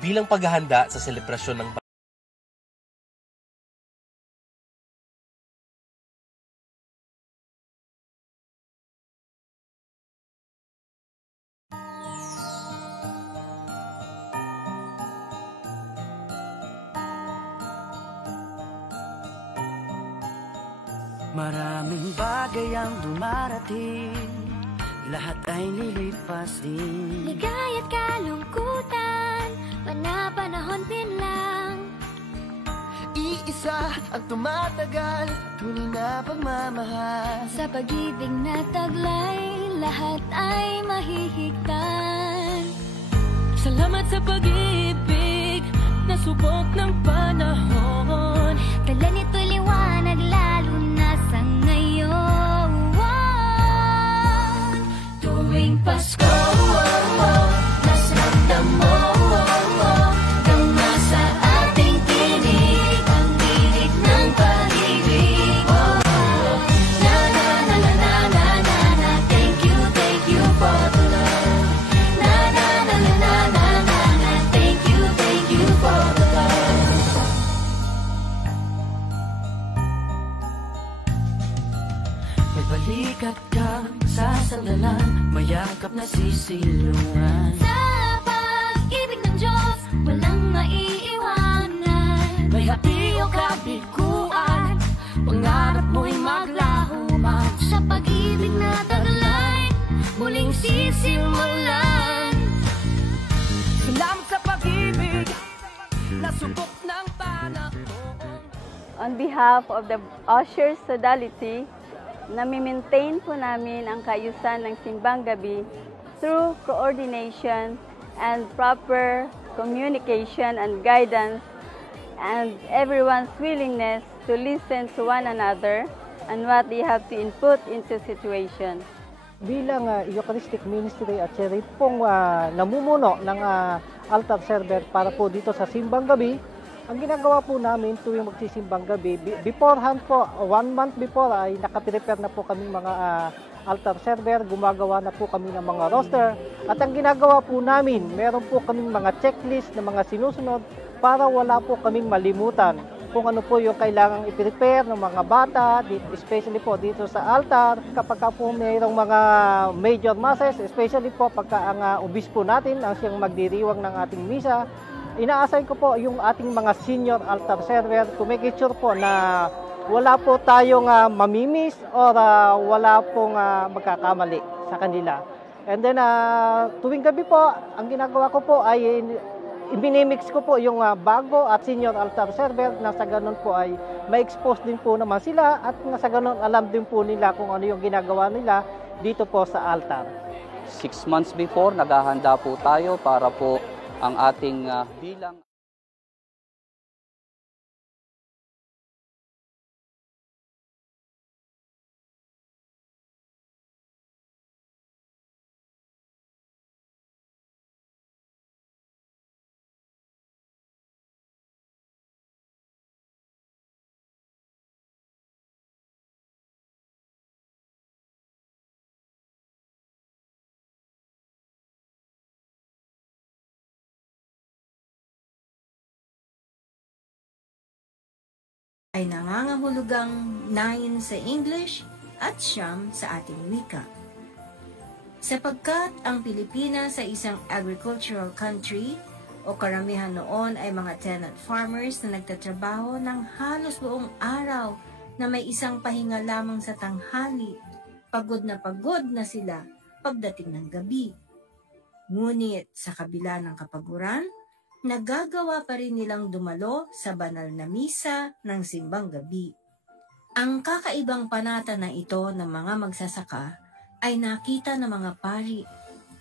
bilang paghahanda sa selebrasyon ng Maraming bagay ang dumarating, lahat ay lilipas din. Ligaya't kalungkutan, panahon din lang. Iisa ang tumatagal, tunay na pagmamahal. Sa pag-ibig na taglay, lahat ay mahihigtan. Salamat sa pag-ibig, na subok ng panahon. Dala nito'y liwanag lalo na sa ngayon. Tuwing Pasko, mas ramdam mo, gama sa ating tinig, ang tinig ng pag-ibig. Na na na na na na na na, thank you for the love. Na na na na na na na na, thank you for the love. May balikat kang sasandalan, mayakap na sisilungan. Sa pag-ibig ng Diyos, walang maiiwanan. May hati o kabiguan, pangarap mo'y maglaho man. Sa pag-ibig na taglay, muling sisimulan. Salamat sa pag-ibig, na subok ng panahon. On behalf of the Ushers Sodality, nami-maintain po namin ang kaayusan ng simbang gabi through coordination and proper communication and guidance and everyone's willingness to listen to one another and what they have to input into situation. Bilang Eucharistic Ministry at siya rin pong namumuno ng altar server para po dito sa simbang gabi, ang ginagawa po namin tuwing magsisimbang gabi, beforehand po, 1 month before ay nakaprepare na po kami mga altar server, gumagawa na po kami ng mga roster. At ang ginagawa po namin, meron po kaming mga checklist na mga sinusunod para wala po kaming malimutan kung ano po yung kailangang i-prepare ng mga bata, especially po dito sa altar. Kapag po mayroong mga major masses, especially po pagka ang obispo natin ang siyang magdiriwang ng ating misa, ina-assign ko po yung ating mga senior altar server to make sure po na wala po tayong mamimiss or wala pong magkakamali sa kanila. And then tuwing gabi po, ang ginagawa ko po ay ibinimix ko po yung bago at senior altar server na sa ganun po ay ma-expose din po naman sila at sa ganun alam din po nila kung ano yung ginagawa nila dito po sa altar. 6 months before, naghahanda po tayo para po ang ating bilang ay nangangahulugang 9 sa English at 9 sa ating wika. Sapagkat ang Pilipinas ay isang agricultural country o karamihan noon ay mga tenant farmers na nagtatrabaho ng halos buong araw na may isang pahinga lamang sa tanghali, pagod na sila pagdating ng gabi. Ngunit sa kabila ng kapaguran, nagagawa pa rin nilang dumalo sa banal na misa ng simbang gabi. Ang kakaibang panata na ito ng mga magsasaka ay nakita ng mga pari,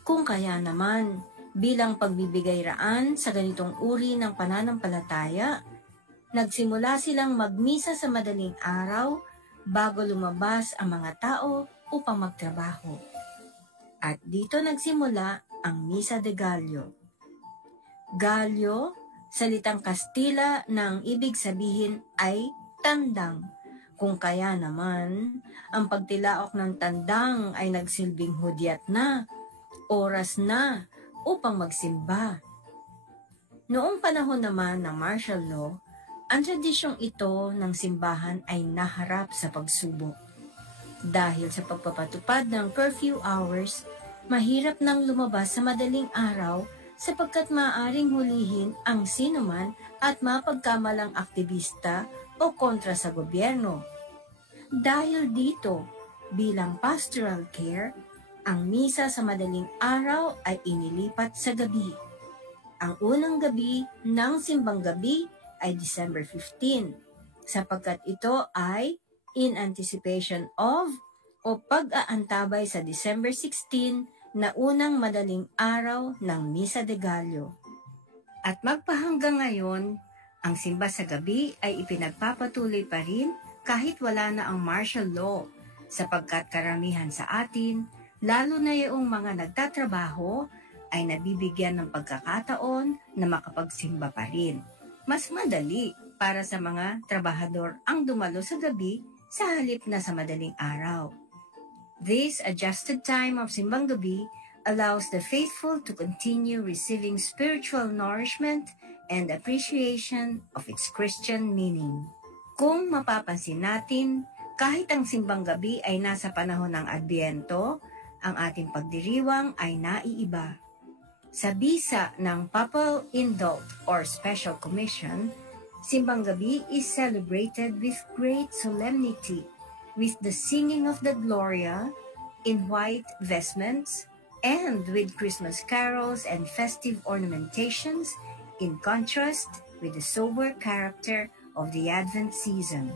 kung kaya naman bilang pagbibigay raan sa ganitong uri ng pananampalataya, nagsimula silang magmisa sa madaling araw bago lumabas ang mga tao upang magtrabaho. At dito nagsimula ang Misa de Gallo. Gallo, salitang Kastila na ang ibig sabihin ay tandang. Kung kaya naman, ang pagtilaok ng tandang ay nagsilbing hudyat na, oras na upang magsimba. Noong panahon naman ng martial law, ang tradisyong ito ng simbahan ay naharap sa pagsubok. Dahil sa pagpapatupad ng curfew hours, mahirap nang lumabas sa madaling araw sapagkat maaaring hulihin ang sinuman at mapagkamalang aktivista o kontra sa gobyerno. Dahil dito, bilang pastoral care, ang misa sa madaling araw ay inilipat sa gabi. Ang unang gabi ng simbang gabi ay December 15, sapagkat ito ay in anticipation of o pag-aantabay sa December 16 na unang madaling araw ng Misa de Gallo. At magpahanggang ngayon, ang simba sa gabi ay ipinagpapatuloy pa rin kahit wala na ang martial law, sapagkat karamihan sa atin, lalo na yung mga nagtatrabaho, ay nabibigyan ng pagkakataon na makapagsimba pa rin. Mas madali para sa mga trabahador ang dumalo sa gabi sa halip na sa madaling araw. This adjusted time of simbang gabi allows the faithful to continue receiving spiritual nourishment and appreciation of its Christian meaning. Kung mapapansin natin, kahit ang simbang gabi ay nasa panahon ng Adbyento, ang ating pagdiriwang ay naiiba. Sa bisa ng Papal Indult or Special Commission, simbang gabi is celebrated with great solemnity, with the singing of the Gloria in white vestments, and with Christmas carols and festive ornamentations, in contrast with the sober character of the Advent season.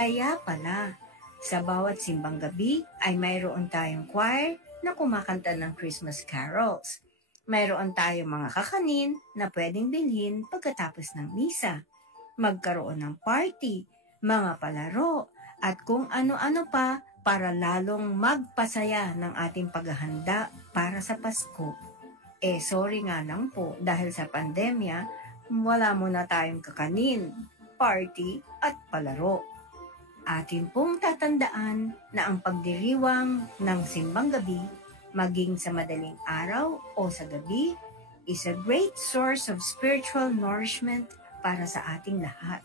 Kaya pala, sa bawat simbang gabi ay mayroon tayong choir na kumakanta ng Christmas carols. Mayroon tayong mga kakanin na pwedeng bilhin pagkatapos ng misa. Magkaroon ng party, mga palaro, at kung ano-ano pa para lalong magpasaya ng ating paghahanda para sa Pasko. Sorry nga lang po, dahil sa pandemya, wala muna tayong kakanin, party, at palaro. Atin pong tatandaan na ang pagdiriwang ng simbang gabi, maging sa madaling araw o sa gabi, is a great source of spiritual nourishment para sa ating lahat.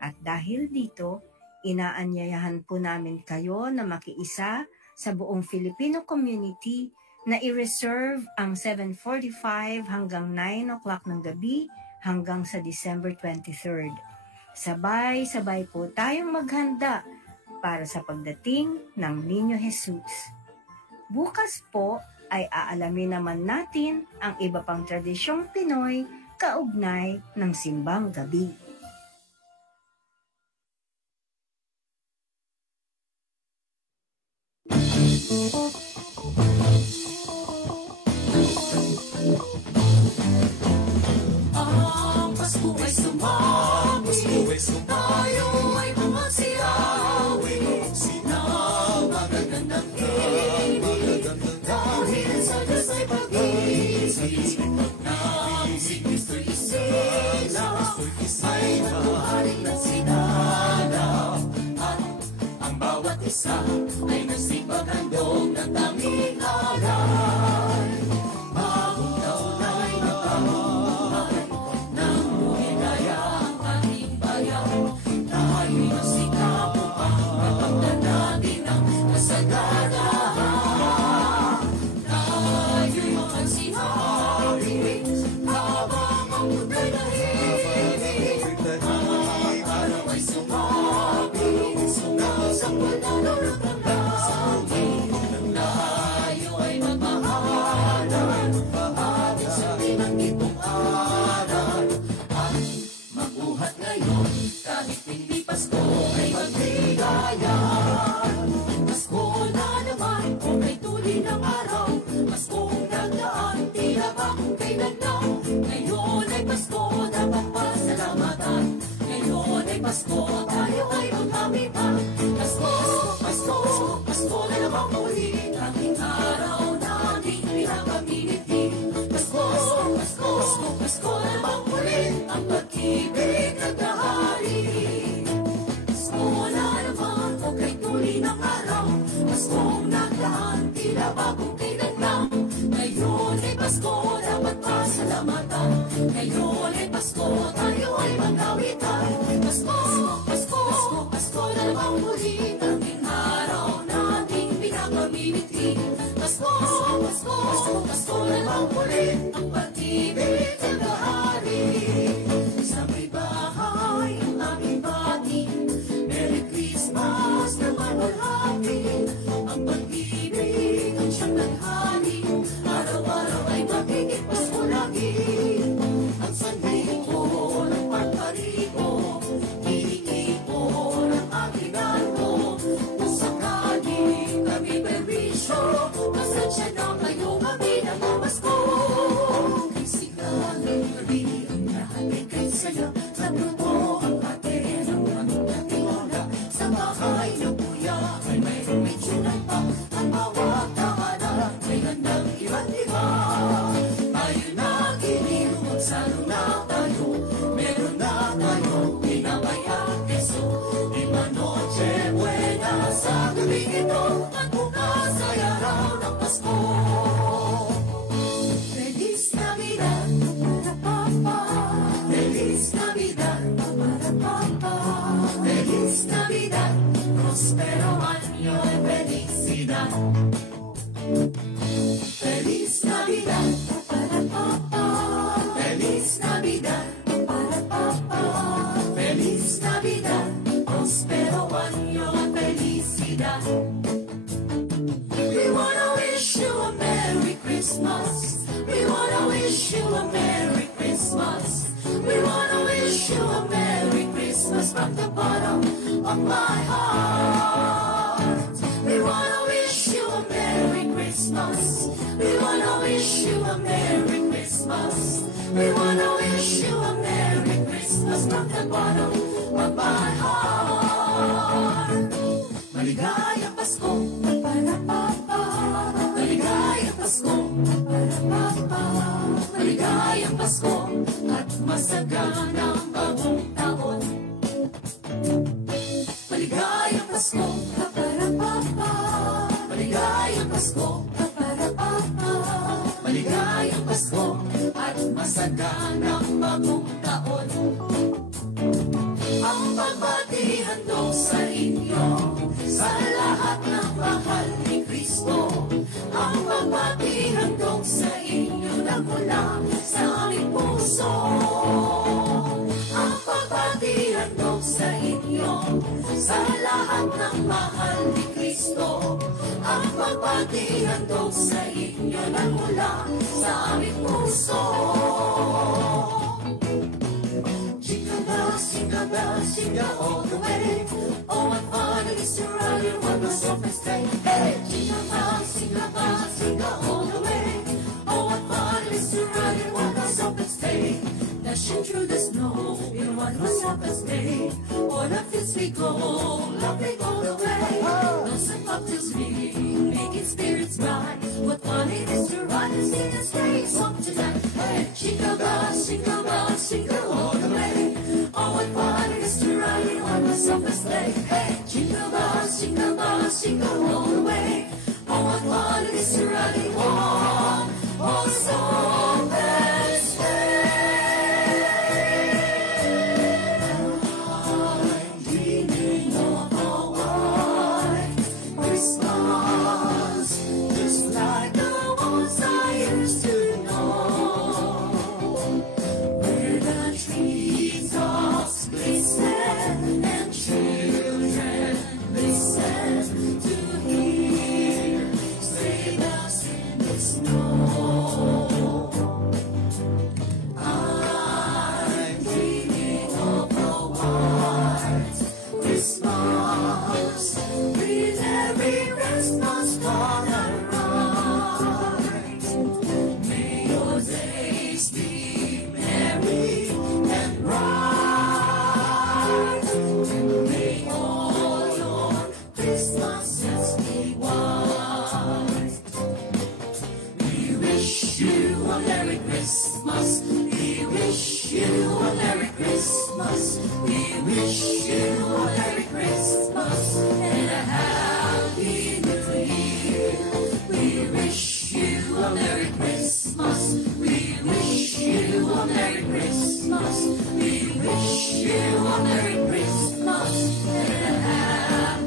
At dahil dito, inaanyayahan po namin kayo na makiisa sa buong Filipino community na i-reserve ang 7:45 hanggang 9 o'clock ng gabi hanggang sa December 23rd. Sabay-sabay po tayong maghanda para sa pagdating ng Niño Jesus. Bukas po ay aalamin naman natin ang iba pang tradisyong Pinoy kaugnay ng simbang gabi. Ang Pasko ay sumabit, tayo ay humasiyawi, sinamagagandang dahil sa Diyos ay pag-ibig, nang si Kristo'y isila, ay nagbuhaling ng sinala, at ang bawat isa ay nagsipaghandog ng tanging alay. Bagong taon ay nagkabuhay ng buhigaya ang ating bayan. Tayo'y nagsikap upang mapagdan natin ang kasaganahan. Tayo'y makansinabing habang ang munda'y nahimik. Ang araw ay sumabing, sumasang panalo ng langit. Tayo ay magmahal. muli tanging araw nating pinapamimiti. Pasko, Pasko, Pasko na lang muli ang pag-ibig at kahari. Sa may bahay ang aming bati, Merry Christmas na manulhati. Ang pag-ibig ang siyang naghari, araw-araw ay magiging Pasko lagi. Ang sandipo ng pagkariko, iiipon ang aginado. Kung sakaling kami perwisyo, pasensya na kayo kami na mamasko. Kay sigaling gabi ang lahat ay kay saya, sa grupo ang ate ng aming katiwala. Sa bahay ng kuya ay mayroong medyo pa, ang bawat tahanan ay handang iba't iba. Tayo nagiling, magsalo na tayo, meron na tayo, pinabay at keso. Lima noche buena sa gabing ito, at bukas ay araw ng Pasko. Feliz Navidad, para papa. Feliz Navidad, para papa. Feliz Navidad, prospero año de felicidad. Feliz Navidad, para papa. Feliz Navidad, para papa. Feliz Navidad, prospero año de felicidad. We wanna wish you a Merry Christmas. We wanna wish you a Merry Christmas. We wanna wish you a Merry Christmas from the bottom of my heart. We wanna wish you a Merry Christmas. We wanna wish you a Merry Christmas. We wanna wish you a Merry Christmas from the bottom of my heart. Maligayang Pasko, para papa. Maligayang Pasko, para papa. Maligayang Pasko, at masaganang bagong taon. Maligayang Pasko, para papa. Maligayang Pasko, para papa. Maligayang Pasko, at masaganang bagong taon. Ang pagbati handog sa inyo, sa lahat ng mahal ni Kristo. Ang pagbati handog sa inyo na mula sa aming puso. Ang pagbati handog sa inyo, sa lahat ng mahal ni Kristo. Ang pagbati handog sa inyo na mula sa aming puso. Jingle bells, jingle all the way. Oh, what fun it is to ride in one horse open sleigh. Hey, jingle bells, jingle all the way. Oh, what fun it is to ride in one horse open sleigh. Dashing through the snow in one horse open sleigh. What a fields we go, laughing all the way. Lonesome cocktails ring, making spirits bright. What fun it is to ride and sing and stay song tonight. Hey, jingle bells, jingle all the way. Oh, what fun it is to ride in one horse open sleigh. Hey, jingle bells, jingle all the way. Oh, what fun it is to ride in one horse open sleigh. I'm dreaming of a white Christmas, just like the ones I used to know, where the treetops glisten and children listen to hear sleigh bells in the snow. I'm dreaming of a white Christmas, with every Christmas card I write. May your days be merry and bright, and may all your Christmases be white. We wish you a Merry Christmas. We wish you a Merry Christmas. We wish you a Merry Christmas and a Happy New Year. We wish you a Merry Christmas. We wish you a Merry Christmas. We wish you a Merry Christmas and a Happy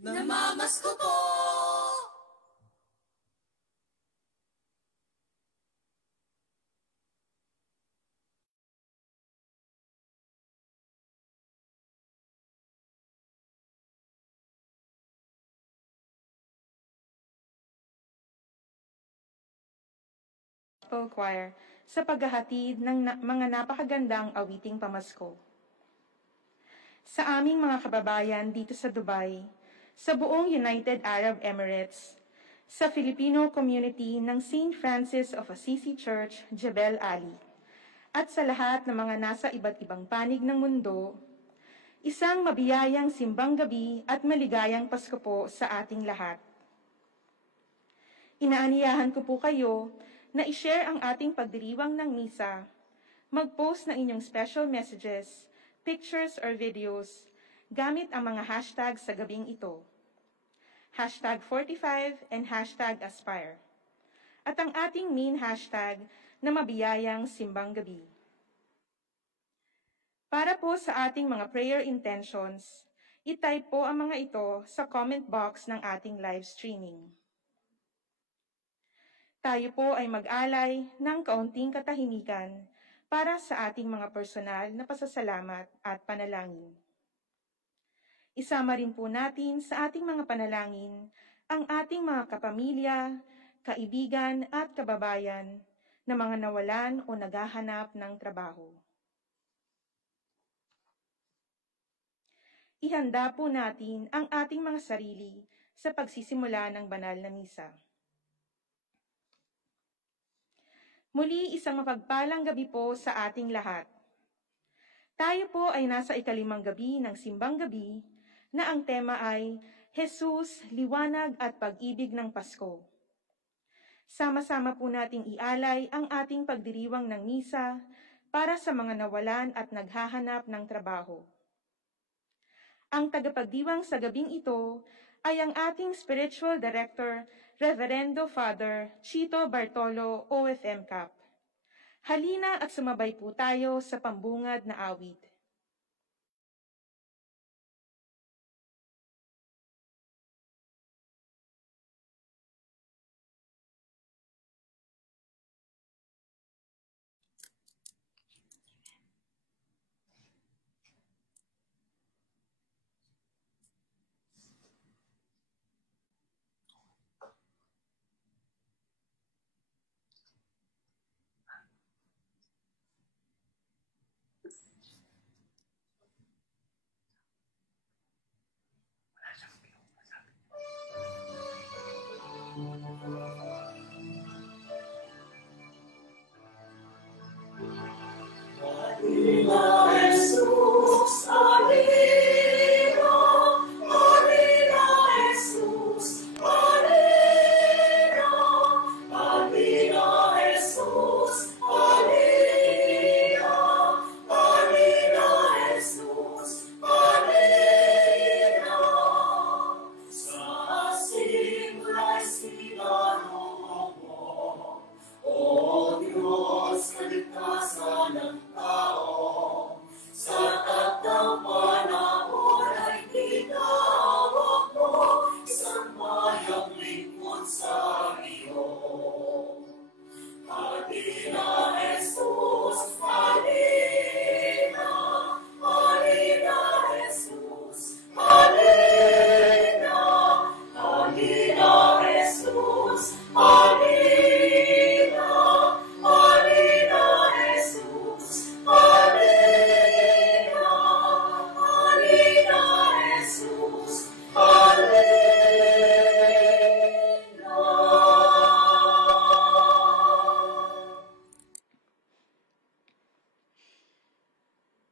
Namamasko po! Choir sa paghahatid ng mga napakagandang awiting pamasko. Sa aming mga kababayan dito sa Dubai, sa buong United Arab Emirates, sa Filipino community ng St. Francis of Assisi Church, Jebel Ali, at sa lahat ng mga nasa iba't ibang panig ng mundo, isang mabiyayang simbang gabi at maligayang Pasko po sa ating lahat. Inaaniyahan ko po kayo na i-share ang ating pagdiriwang ng misa, mag-post ng inyong special messages, pictures or videos, gamit ang mga hashtag sa gabing ito. #45 and #Aspire. At ang ating main hashtag na mabiyayang simbang gabi. Para po sa ating mga prayer intentions, i-type po ang mga ito sa comment box ng ating live streaming. Tayo po ay mag-alay ng kaunting katahimikan para sa ating mga personal na pasasalamat at panalangin. Isama rin po natin sa ating mga panalangin ang ating mga kapamilya, kaibigan at kababayan na mga nawalan o naghahanap ng trabaho. Ihanda po natin ang ating mga sarili sa pagsisimula ng banal na misa. Muli, isang mapagpalang gabi po sa ating lahat. Tayo po ay nasa ikalimang gabi ng simbang gabi na ang tema ay Jesus, Liwanag at Pag-ibig ng Pasko. Sama-sama po nating ialay ang ating pagdiriwang ng misa para sa mga nawalan at naghahanap ng trabaho. Ang tagapagdiwang sa gabing ito ay ang ating Spiritual Director, Reverendo Father Chito Bartolo, OFM Cap. Halina at sumabay po tayo sa pambungad na awit.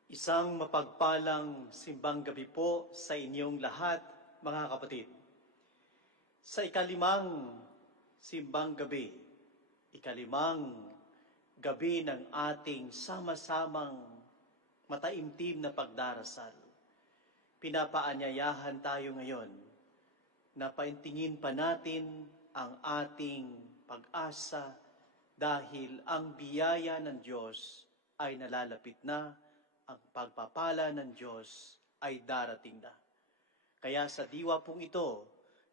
Isang mapagpalang simbang gabi po sa inyong lahat, mga kapatid. Sa ikalimang simbang gabi, ikalimang gabi ng ating sama-samang mataimtim na pagdarasal, pinapaanyayahan tayo ngayon na paintingin pa natin ang ating pag-asa dahil ang biyaya ng Diyos ay nalalapit na, ang pagpapala ng Diyos ay darating na. Kaya sa diwa pong ito,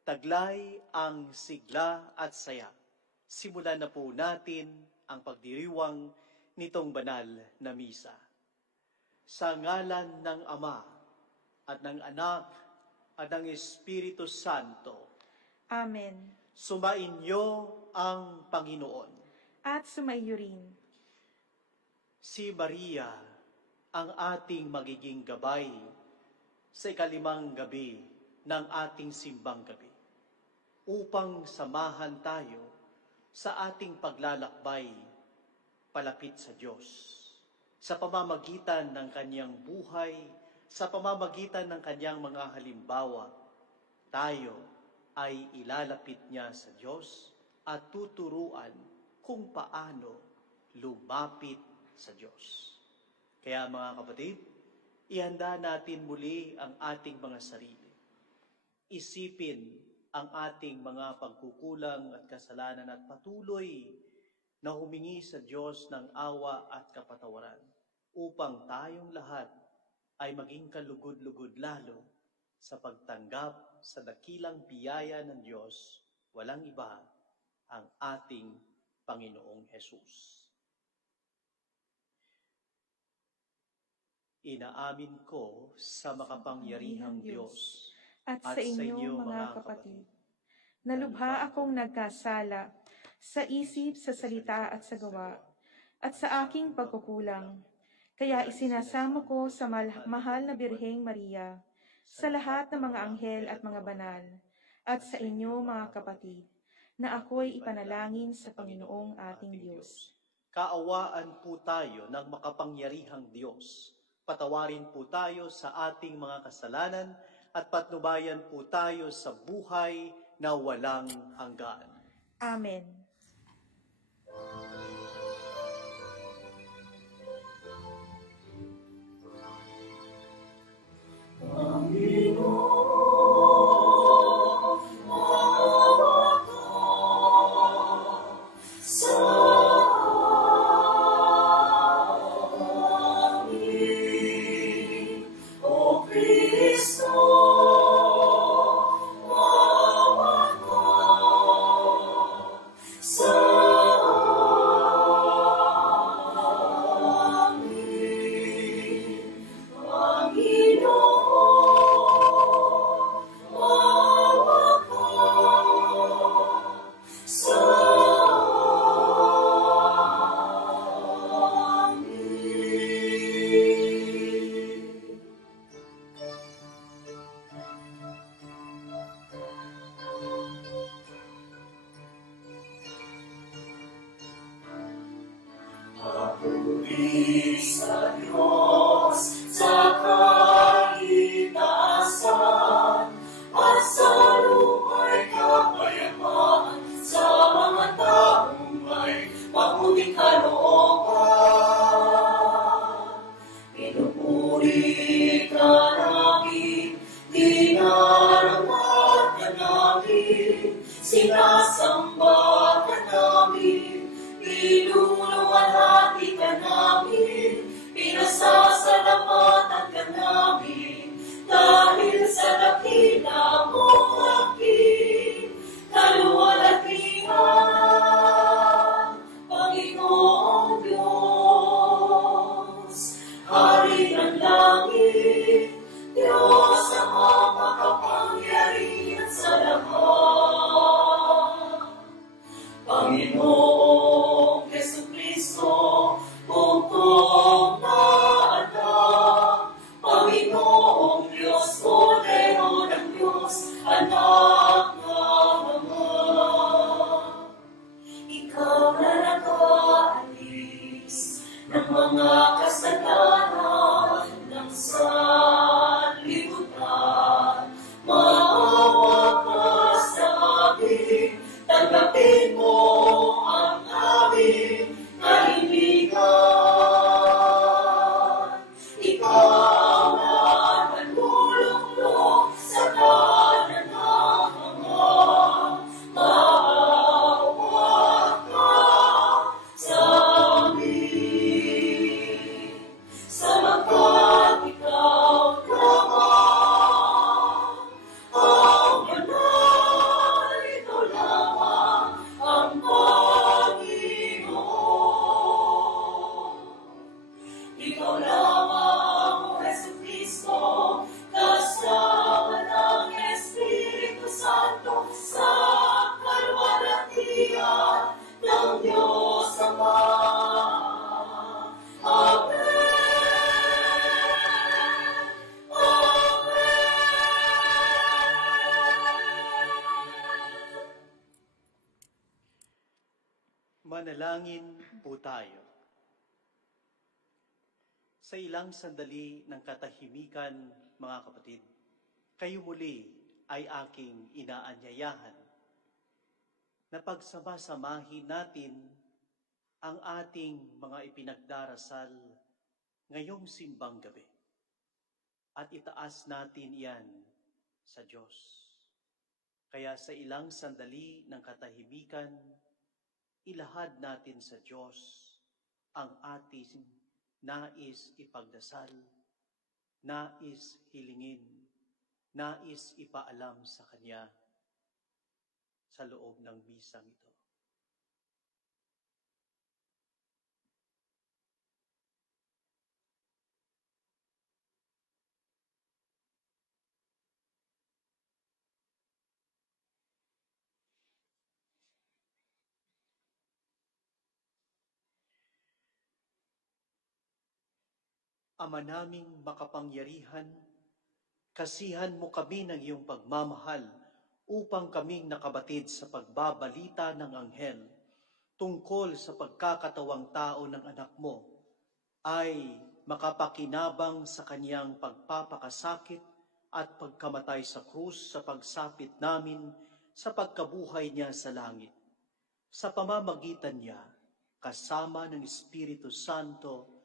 taglay ang sigla at saya. Simulan na po natin ang pagdiriwang nitong banal na misa. Sa ngalan ng Ama at ng Anak at ng Espiritu Santo. Amen. Sumainyo ang Panginoon. At sumaiyo rin. Si Maria ang ating magiging gabay sa ikalimang gabi ng ating simbang gabi, upang samahan tayo sa ating paglalakbay palapit sa Diyos, sa pamamagitan ng kanyang buhay, sa pamamagitan ng kanyang mga halimbawa. Tayo ay ilalapit niya sa Diyos at tuturuan kung paano lumapit sa Diyos. Kaya mga kapatid, ihanda natin muli ang ating mga sarili. Isipin ang ating mga pagkukulang at kasalanan at patuloy na humingi sa Diyos ng awa at kapatawaran upang tayong lahat ay maging kalugod-lugod lalo sa pagtanggap sa dakilang biyaya ng Diyos, walang iba ang ating Panginoong Hesus. Inaamin ko sa makapangyarihang Diyos at sa inyo mga kapatid, na lubha akong nagkasala sa isip, sa salita at sa gawa, at sa aking pagkukulang. Kaya isinasamo ko sa mahal na Birheng Maria, sa lahat ng mga anghel at mga banal, at sa inyo mga kapatid, na ako'y ipanalangin sa Panginoong ating Diyos. Kaawaan po tayo ng makapangyarihang Diyos. Patawarin po tayo sa ating mga kasalanan at patnubayan po tayo sa buhay na walang hanggan. Amen. Papuri sa Diyos sa kaitaasan at sa luma'y kapayapaan sa mga taong may mabuting kalooban. Pinupuri ka namin, dinarapat ka namin, sinasamba ka namin, pinulungan hati ka namin. Manalangin po tayo. Sa ilang sandali ng katahimikan, mga kapatid, kayo muli ay aking inaanyayahan na pagsama-samahin natin ang ating mga ipinagdarasal ngayong simbang gabi. At itaas natin iyan sa Diyos. Kaya sa ilang sandali ng katahimikan, ilahad natin sa Diyos ang ating nais ipagdasal, nais hilingin, nais ipaalam sa Kanya sa loob ng misang ito. Ama naming makapangyarihan, kasihan mo kami ng iyong pagmamahal upang kaming nakabatid sa pagbabalita ng anghel tungkol sa pagkakatawang tao ng anak mo ay makapakinabang sa kanyang pagpapakasakit at pagkamatay sa krus sa pagsapit namin sa pagkabuhay niya sa langit. Sa pamamagitan niya, kasama ng Espiritu Santo,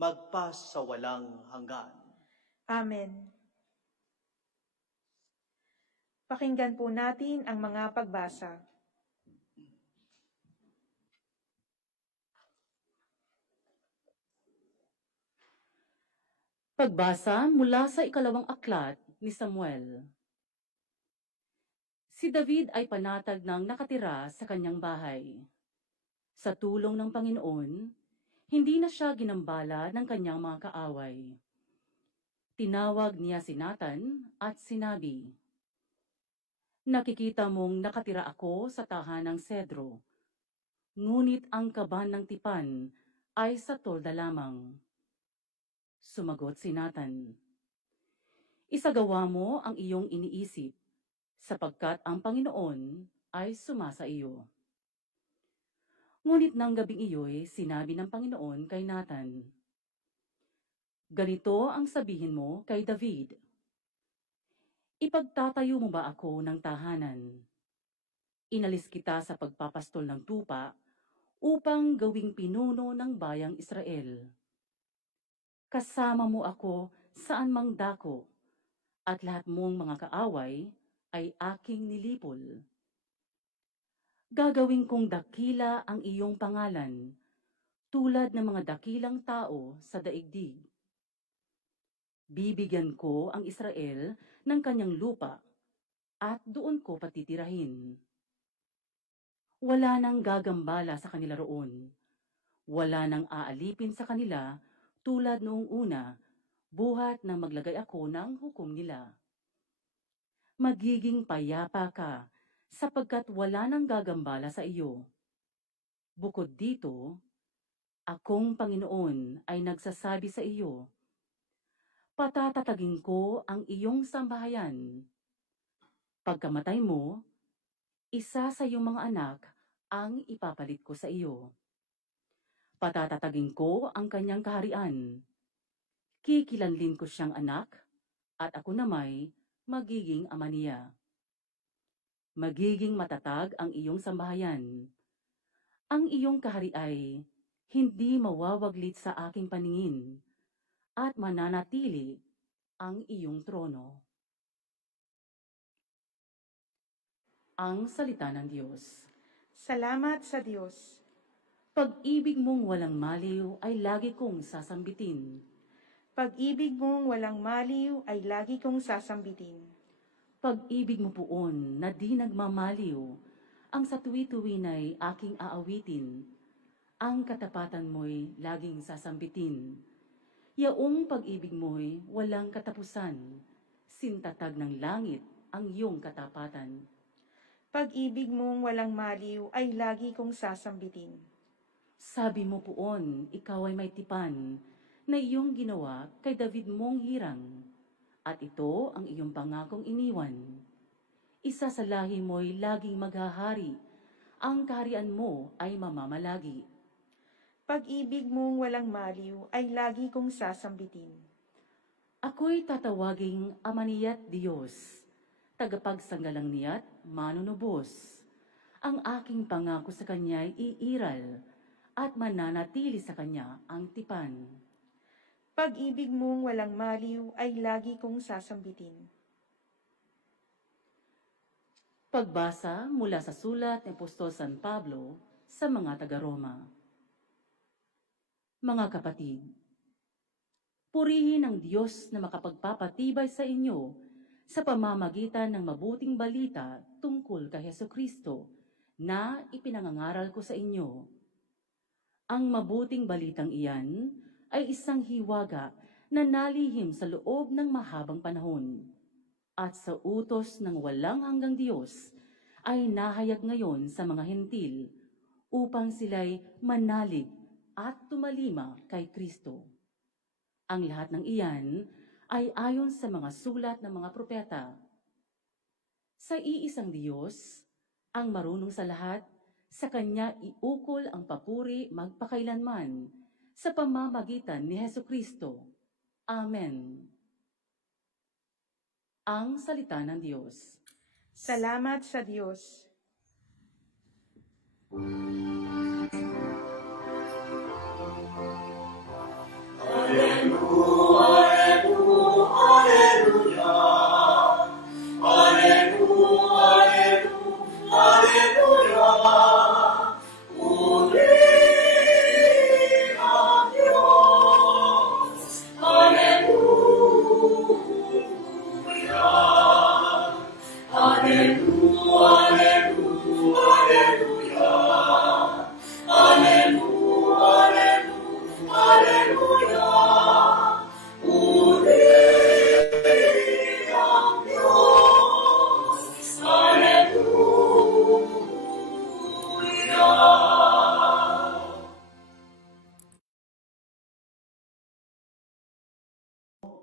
magpas sa walang hanggan. Amen. Pakinggan po natin ang mga pagbasa. Pagbasa mula sa ikalawang aklat ni Samuel. Si David ay panatag ng nakatira sa kanyang bahay. Sa tulong ng Panginoon, hindi na siya ginambala ng kanyang mga kaaway. Tinawag niya si Nathan at sinabi, "Nakikita mong nakatira ako sa tahanang sedro, ngunit ang kaban ng tipan ay sa tolda lamang." Sumagot si Nathan, "Isagawa mo ang iyong iniisip, sapagkat ang Panginoon ay sumasa iyo." Ngunit nang gabing iyo'y sinabi ng Panginoon kay Nathan, "Ganito ang sabihin mo kay David, ipagtatayo mo ba ako ng tahanan? Inalis kita sa pagpapastol ng tupa upang gawing pinuno ng bayang Israel. Kasama mo ako saan mang dako, at lahat mong mga kaaway ay aking nilipol. Gagawin kong dakila ang iyong pangalan, tulad ng mga dakilang tao sa daigdig. Bibigyan ko ang Israel ng kanyang lupa, at doon ko patitirahin. Wala nang gagambala sa kanila roon, wala nang aalipin sa kanila tulad noong una, buhat na maglagay ako ng hukom nila. Magiging payapa ka, sapagkat wala nang gagambala sa iyo. Bukod dito, akong Panginoon ay nagsasabi sa iyo, patatatagin ko ang iyong sambahayan. Pagkamatay mo, isa sa iyong mga anak ang ipapalit ko sa iyo. Patatatagin ko ang kanyang kaharian. Kikilanlin ko siyang anak, at ako namay magiging ama niya. Magiging matatag ang iyong sambahayan. Ang iyong kahari ay hindi mawawaglit sa aking paningin, at mananatili ang iyong trono." Ang salita ng Diyos. Salamat sa Diyos. Pag-ibig mong walang maliw ay lagi kong sasambitin. Pag-ibig mong walang maliw ay lagi kong sasambitin. Pag-ibig mo poon na di nagmamaliw, ang sa tuwi-tuwina'y aking aawitin. Ang katapatan mo'y laging sasambitin. Yaong pag-ibig mo'y walang katapusan, sintatag ng langit ang iyong katapatan. Pag-ibig mong walang maliw ay lagi kong sasambitin. Sabi mo poon, ikaw ay may tipan, na iyong ginawa kay David mong hirang. At ito ang iyong pangakong iniwan. Isa sa lahi mo'y laging maghahari, ang kaharian mo ay mamamalagi. Pag-ibig mong walang maliw ay lagi kong sasambitin. Ako'y tatawaging Ama niya't Diyos, tagapagsanggalang niya't manunubos. Ang aking pangako sa Kanya'y iiral, at mananatili sa Kanya ang tipan. Pag-ibig mong walang maliw ay lagi kong sasambitin. Pagbasa mula sa sulat ni Apostol San Pablo sa mga taga-Roma. Mga kapatid, purihin ang Diyos na makapagpapatibay sa inyo sa pamamagitan ng mabuting balita tungkol kay Hesukristo na ipinangangaral ko sa inyo. Ang mabuting balitang iyan ay isang hiwaga na nalihim sa loob ng mahabang panahon. At sa utos ng walang hanggang Diyos ay nahayag ngayon sa mga hentil upang sila'y manalig at tumalima kay Kristo. Ang lahat ng iyan ay ayon sa mga sulat ng mga propeta. Sa iisang Diyos, ang marunong sa lahat, sa Kanya iukol ang papuri magpakailanman sa pamamagitan ni Hesukristo. Amen. Ang salita ng Diyos. Salamat sa Diyos.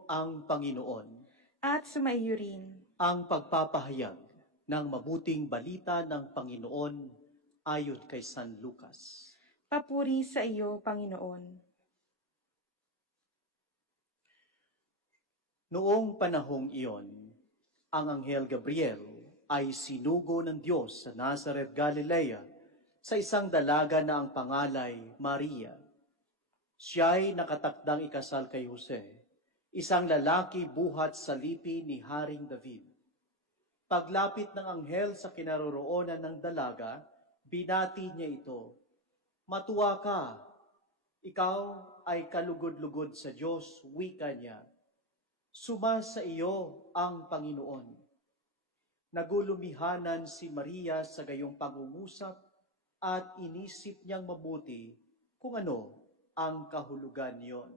Ang Panginoon At sumaiyo rin ang pagpapahayag ng mabuting balita ng Panginoon ayon kay San Lucas. papuri sa iyo, Panginoon. Noong panahong iyon, ang Anghel Gabriel ay sinugo ng Diyos sa Nazareth, Galilea, sa isang dalaga na ang pangalay Maria. Siya'y nakatakdang ikasal kay Jose, isang lalaki buhat sa lipi ni Haring David. Paglapit ng anghel sa kinaroroonan ng dalaga, binati niya ito, "Matuwa ka, ikaw ay kalugod-lugod sa Diyos," wika niya. "Suma sa iyo ang Panginoon." Nagulumihanan si Maria sa gayong pangungusap at inisip niyang mabuti kung ano ang kahulugan niyon.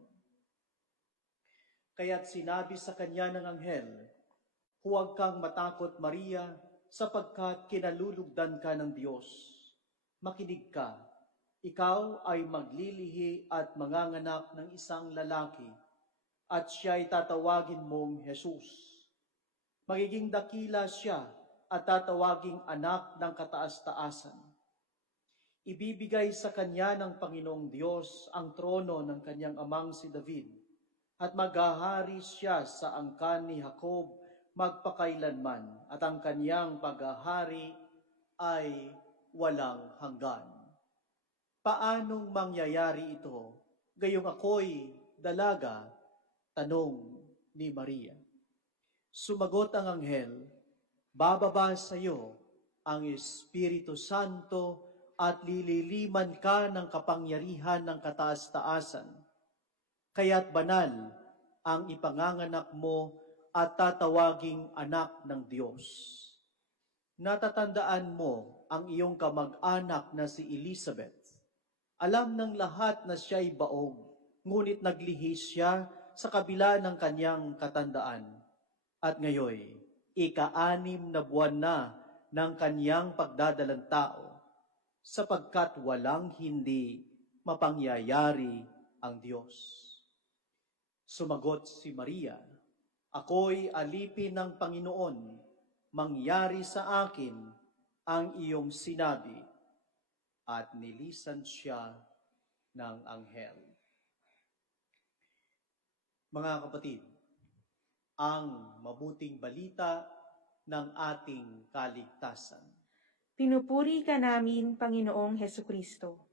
Kaya't sinabi sa kanya ng anghel, "Huwag kang matakot, Maria, sapagkat kinalulugdan ka ng Diyos. Makinig ka, ikaw ay maglilihi at manganganak ng isang lalaki, at siya'y tatawagin mong Jesus. Magiging dakila siya at tatawaging anak ng kataas-taasan. Ibibigay sa kanya ng Panginoong Diyos ang trono ng kanyang amang si David, at maghahari siya sa angkan ni Jacob magpakailanman, at ang kanyang paghahari ay walang hanggan." Paanong mangyayari ito? Gayong ako'y dalaga, tanong ni Maria. Sumagot ang anghel, "Bababa sa iyo ang Espiritu Santo at lililiman ka ng kapangyarihan ng kataas-taasan. Kaya't banal ang ipanganganak mo at tatawaging anak ng Diyos. Natatandaan mo ang iyong kamag-anak na si Elizabeth. Alam ng lahat na siya'y baog, ngunit naglihis siya sa kabila ng kanyang katandaan. At ngayoy, ika-6 na buwan na ng kanyang pagdadalang tao, sapagkat walang hindi mapangyayari ang Diyos." Sumagot si Maria, "Ako'y alipin ng Panginoon, mangyari sa akin ang iyong sinabi." at nilisan siya ng anghel. Mga kapatid, ang mabuting balita ng ating kaligtasan. Pinupuri ka namin, Panginoong Hesukristo.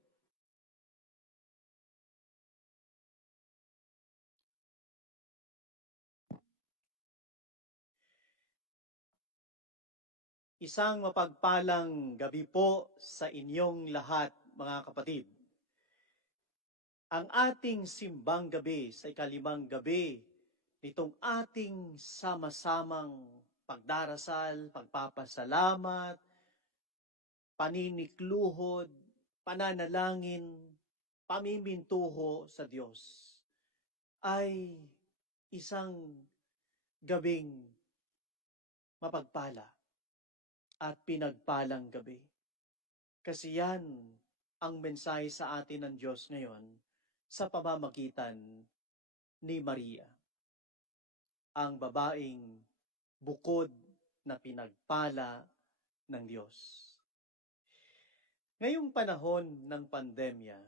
Isang mapagpalang gabi po sa inyong lahat, mga kapatid. Ang ating simbang gabi sa ikalimang gabi nitong ating sama-samang pagdarasal, pagpapasalamat, paninikluhod, pananalangin, pamimintuho sa Diyos ay isang gabing mapagpala at pinagpalang gabi. Kasi yan ang mensahe sa atin ng Diyos ngayon sa pamamagitan ni Maria, ang babaeng bukod na pinagpala ng Diyos. Ngayong panahon ng pandemya,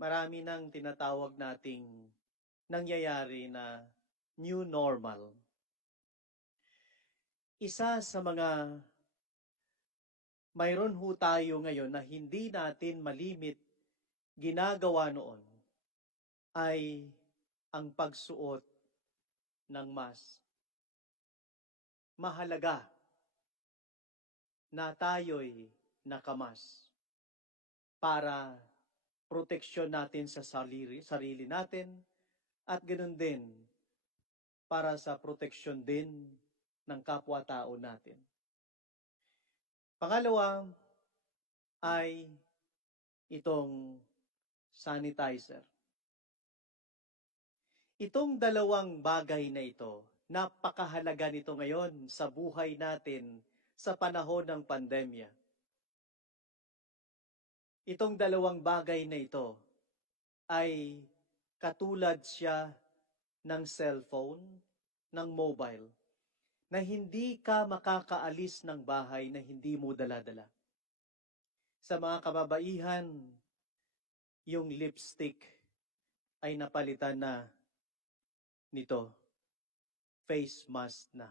marami nang tinatawag nating nangyayari na new normal. Isa sa mga mayroon ho tayo ngayon na hindi natin malimit ginagawa noon ay ang pagsuot ng mask. Mahalaga na tayo'y nakamas para proteksyon natin sa sarili natin at ganoon din para sa proteksyon din ng kapwa-tao natin. Pangalawa ay itong sanitizer. Itong dalawang bagay na ito, napakahalaga nito ngayon sa buhay natin sa panahon ng pandemya. Itong dalawang bagay na ito ay katulad siya ng cellphone, ng mobile, na hindi ka makakaalis ng bahay na hindi mo dala-dala. Sa mga kababaihan, yung lipstick ay napalitan na nito, face mask na.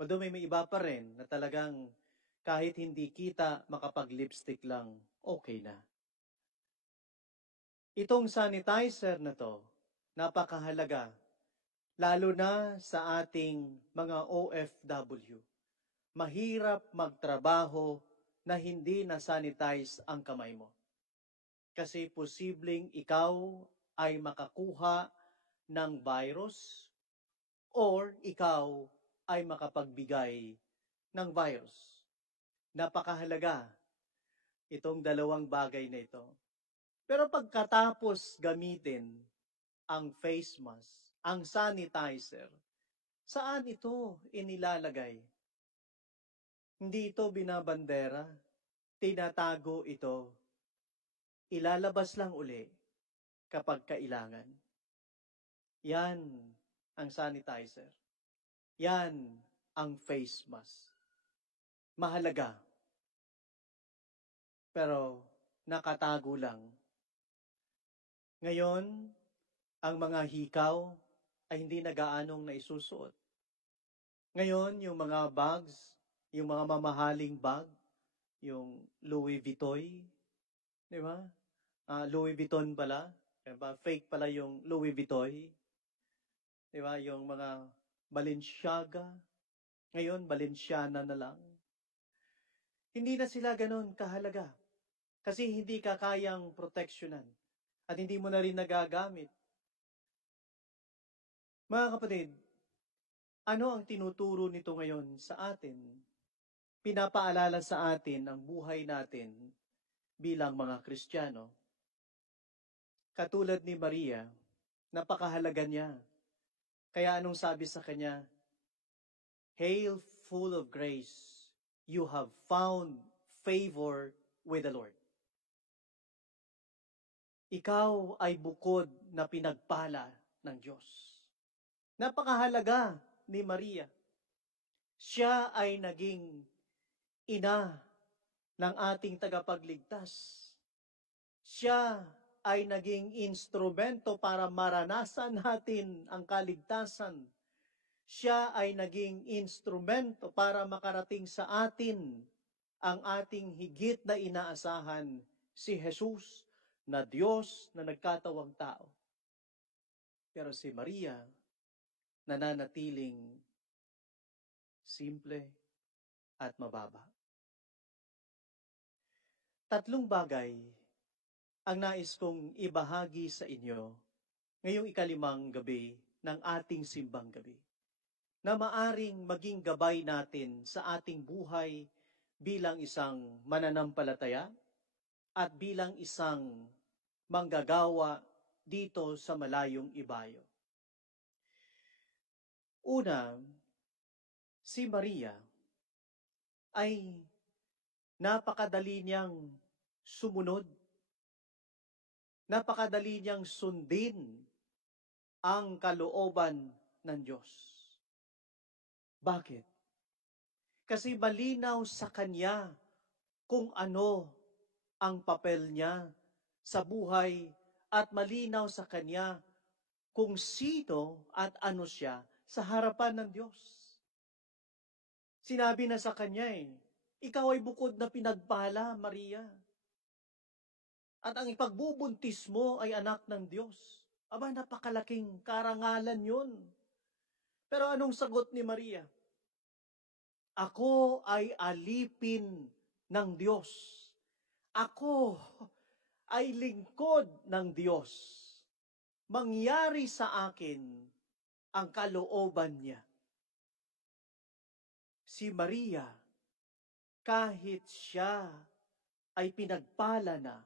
Although may iba pa rin na talagang kahit hindi kita makapag-lipstick lang, okay na. Itong sanitizer na to, napakahalaga, lalo na sa ating mga OFW. Mahirap magtrabaho na hindi na-sanitize ang kamay mo. Kasi posibleng ikaw ay makakuha ng virus or ikaw ay makapagbigay ng virus. Napakahalaga itong dalawang bagay na ito. Pero pagkatapos gamitin ang face mask, ang sanitizer, saan ito inilalagay? Hindi ito binabandera, tinatago ito. Ilalabas lang uli kapag kailangan. Yan ang sanitizer. Yan ang face mask. Mahalaga. Pero nakatago lang. Ngayon, ang mga hikaw ay hindi na gaanong naisusuot. Ngayon, yung mga bags, yung mga mamahaling bag, yung Louis Vuitton, di ba? Louis Vuitton pala, diba? Fake pala yung Louis Vuitton. Di ba? Yung mga Balenciaga, ngayon Balenciana na lang. Hindi na sila ganun kahalaga. Kasi hindi ka kayang proteksyonan at hindi mo na rin nagagamit. Mga kapatid, ano ang tinuturo nito ngayon sa atin? Pinapaalala sa atin ang buhay natin bilang mga Kristiyano. Katulad ni Maria, napakahalaga niya. Kaya anong sabi sa kanya? Hail, full of grace, you have found favor with the Lord. Ikaw ay bukod na pinagpala ng Diyos. Napakahalaga ni Maria. Siya ay naging ina ng ating tagapagligtas. Siya ay naging instrumento para maranasan natin ang kaligtasan. Siya ay naging instrumento para makarating sa atin ang ating higit na inaasahan, si Jesus na Diyos na nagkatawang tao. Pero si Maria, nananatiling simple at mababa. Tatlong bagay ang nais kong ibahagi sa inyo ngayong ikalimang gabi ng ating simbang gabi, na maaring maging gabay natin sa ating buhay bilang isang mananampalataya at bilang isang manggagawa dito sa malayong ibayo. Una, si Maria ay napakadali niyang sumunod, napakadali niyang sundin ang kalooban ng Diyos. Bakit? Kasi malinaw sa kanya kung ano ang papel niya sa buhay at malinaw sa kanya kung sino at ano siya sa harapan ng Diyos. Sinabi na sa kanya ikaw ay bukod na pinagpala, Maria. At ang ipagbubuntis mo ay anak ng Diyos. Aba, napakalaking karangalan yun. Pero anong sagot ni Maria? Ako ay alipin ng Diyos. Ako ay lingkod ng Diyos. Mangyari sa akin ang kalooban niya. Si Maria, kahit siya ay pinagpala na,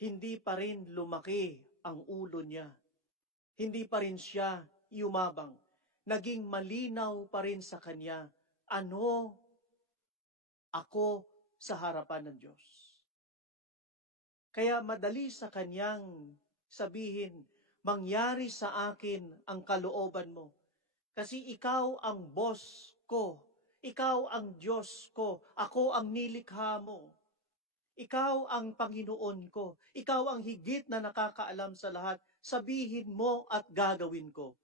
hindi pa rin lumaki ang ulo niya. Hindi pa rin siya yumabang. Naging malinaw pa rin sa kanya, ano ako sa harapan ng Diyos. Kaya madali sa kanyang sabihin, mangyari sa akin ang kalooban mo. Kasi ikaw ang boss ko. Ikaw ang Diyos ko. Ako ang nilikha mo. Ikaw ang Panginoon ko. Ikaw ang higit na nakakaalam sa lahat. Sabihin mo at gagawin ko.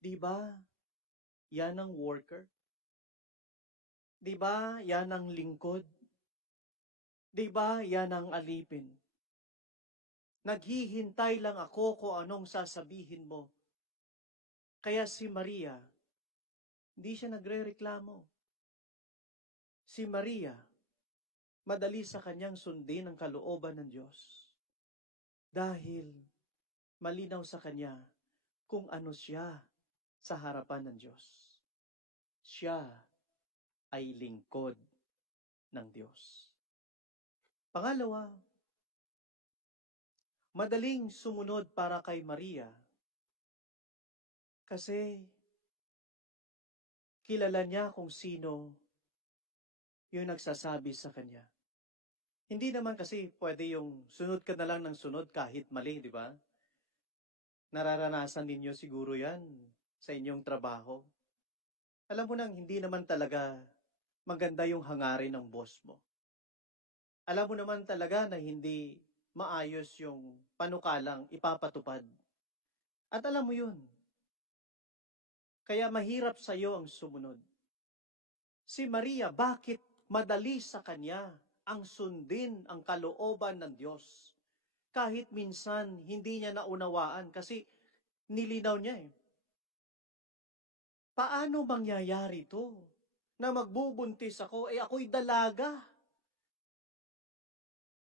Diba? Yan ang worker. Diba? Yan ang lingkod. Diba? Yan ang alipin. Naghihintay lang ako kung anong sasabihin mo. Kaya si Maria, hindi siya nagre-reklamo. Si Maria, madali sa kanyang sundin ang kalooban ng Diyos. Dahil malinaw sa kanya kung ano siya sa harapan ng Diyos. Siya ay lingkod ng Diyos. Pangalawa, madaling sumunod para kay Maria kasi kilala niya kung sino yung nagsasabi sa kanya. Hindi naman kasi pwede yung sunod ka na lang ng sunod kahit mali, di ba? Nararanasan ninyo siguro yan sa inyong trabaho. Alam mo nang hindi naman talaga maganda yung hangarin ng boss mo. Alam mo naman talaga na hindi maayos yung panukalang ipapatupad. At alam mo yun. Kaya mahirap sa iyo ang sumunod. Si Maria, bakit madali sa kanya ang sundin ang kalooban ng Diyos? Kahit minsan hindi niya naunawaan kasi nilinaw niya Paano mangyayari to? Na magbubuntis ako, ako'y dalaga.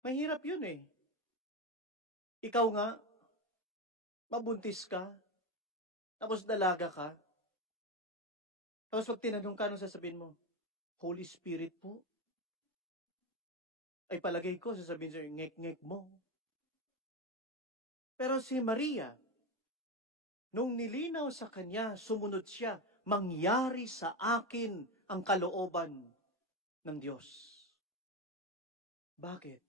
Mahirap yun Ikaw nga, mabuntis ka, tapos dalaga ka, tapos pag tinanong ka, anong sasabihin mo? Holy Spirit po. Ay palagay ko, sasabihin sa'yo, ngek-ngek mo. Pero si Maria, nung nilinaw sa kanya, sumunod siya, mangyari sa akin ang kalooban ng Diyos. Bakit?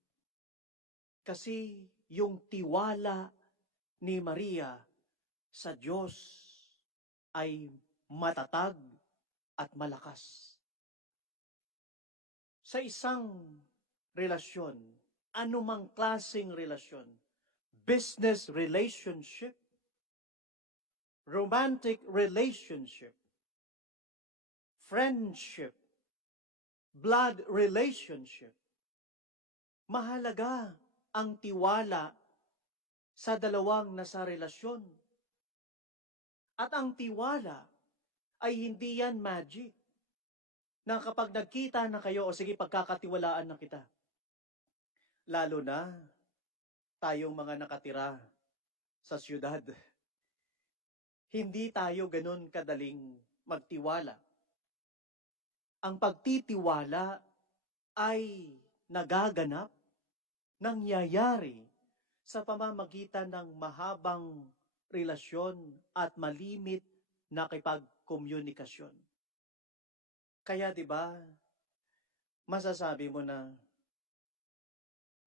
Kasi yung tiwala ni Maria sa Diyos ay matatag at malakas. Sa isang relasyon, anumang klaseng relasyon, business relationship, romantic relationship, friendship, blood relationship, mahalaga ang tiwala sa dalawang nasa relasyon. At ang tiwala ay hindi yan magic. Na kapag nagkita na kayo, o sige, pagkakatiwalaan na kita. Lalo na tayong mga nakatira sa syudad. Hindi tayo ganun kadaling magtiwala. Ang pagtitiwala ay nagaganap, nangyayari sa pamamagitan ng mahabang relasyon at malimit na kipagkomunikasyon. Kaya 'di ba, masasabi mo na,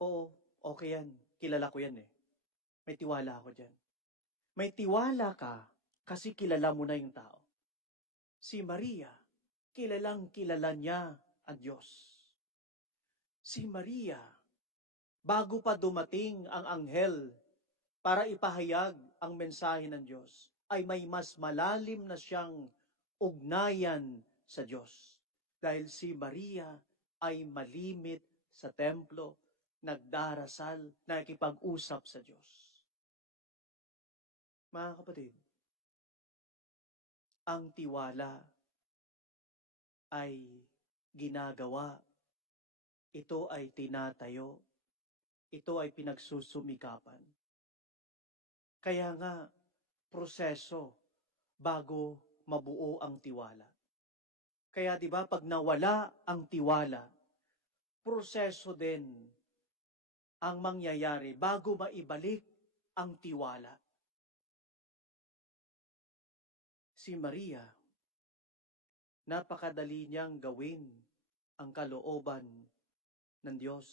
oo, okay yan, kilala ko yan eh. May tiwala ako dyan. May tiwala ka kasi kilala mo na yung tao. Si Maria, kilalang kilala niya ang Diyos. Si Maria, bago pa dumating ang anghel para ipahayag ang mensahe ng Diyos, ay may mas malalim na siyang ugnayan sa Diyos. Dahil si Maria ay malimit sa templo, nagdarasal, nakikipag-usap sa Diyos. Mga kapatid, ang tiwala ay ginagawa, ito ay tinatayo, ito ay pinagsusumikapan. Kaya nga, proseso bago mabuo ang tiwala. Kaya 'di ba pag nawala ang tiwala, proseso din ang mangyayari bago maibalik ang tiwala. Si Maria, napakadali niyang gawin ang kalooban ng Diyos.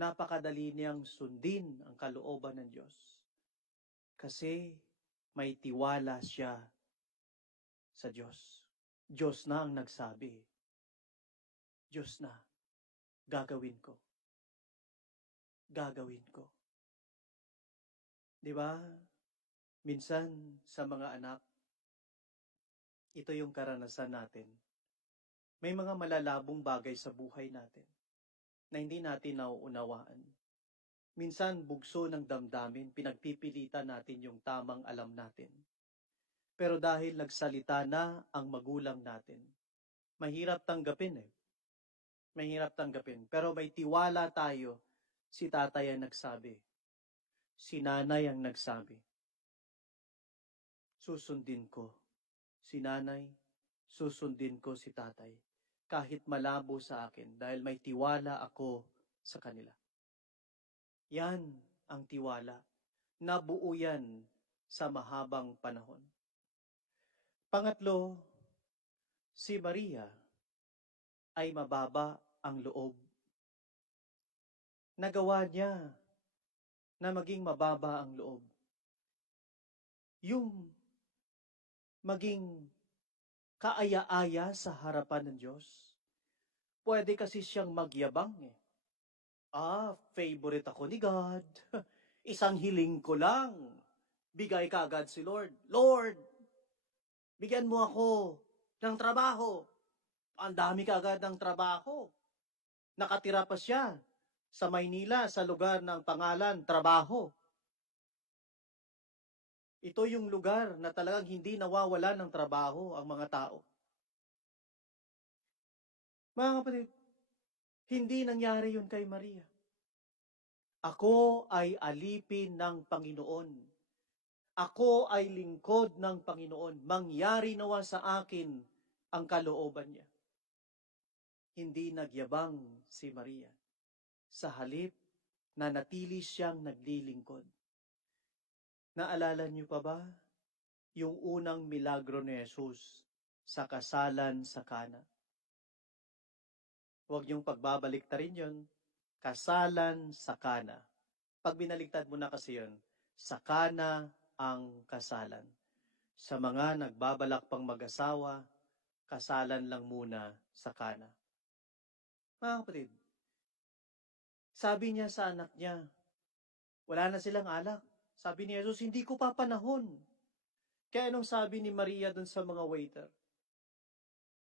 Napakadali niyang sundin ang kalooban ng Diyos. Kasi may tiwala siya sa Diyos. Diyos na ang nagsabi. Diyos na, gagawin ko. Gagawin ko. Di ba? Minsan sa mga anak, ito yung karanasan natin. May mga malalabong bagay sa buhay natin na hindi natin nauunawaan. Minsan bugso ng damdamin, pinagpipilitan natin yung tamang alam natin. Pero dahil nagsalita na ang magulang natin, mahirap tanggapin eh. Mahirap tanggapin. Pero may tiwala tayo, si tatay ang nagsabi. Si nanay ang nagsabi. Susundin ko si nanay, susundin ko si tatay. Kahit malabo sa akin, dahil may tiwala ako sa kanila. Yan ang tiwala. Nabuo yan sa mahabang panahon. Pangatlo, si Maria ay mababa ang loob. Nagawa niya na maging mababa ang loob. Yung maging kaaya-aya sa harapan ng Diyos. Pwede kasi siyang magyabang eh. Favorite ako ni God. Isang hiling ko lang. Bigay ka agad si Lord. Lord, bigyan mo ako ng trabaho. Ang dami ka agad ng trabaho. Nakatira pa siya sa Maynila, sa lugar ng pangalan, trabaho. Ito yung lugar na talagang hindi nawawala ng trabaho ang mga tao. Mga kapatid, hindi nangyari yun kay Maria. Ako ay alipin ng Panginoon. Ako ay lingkod ng Panginoon. Mangyari nawa sa akin ang kalooban niya. Hindi nagyabang si Maria. Sa halip, nanatili siyang naglilingkod. Naalala niyo pa ba yung unang milagro ni Jesus sa kasalan sa Kana? Huwag niyong pagbabaliktarin yun. Kasalan sa Kana. Pag binaligtad mo na kasi yun, sa Kana ang kasalan. Sa mga nagbabalak pang mag-asawa, kasalan lang muna sa Kana. Mga kapatid, sabi niya sa anak niya, wala na silang alak. Sabi ni Jesus, hindi ko pa panahon. Kaya anong sabi ni Maria dun sa mga waiter?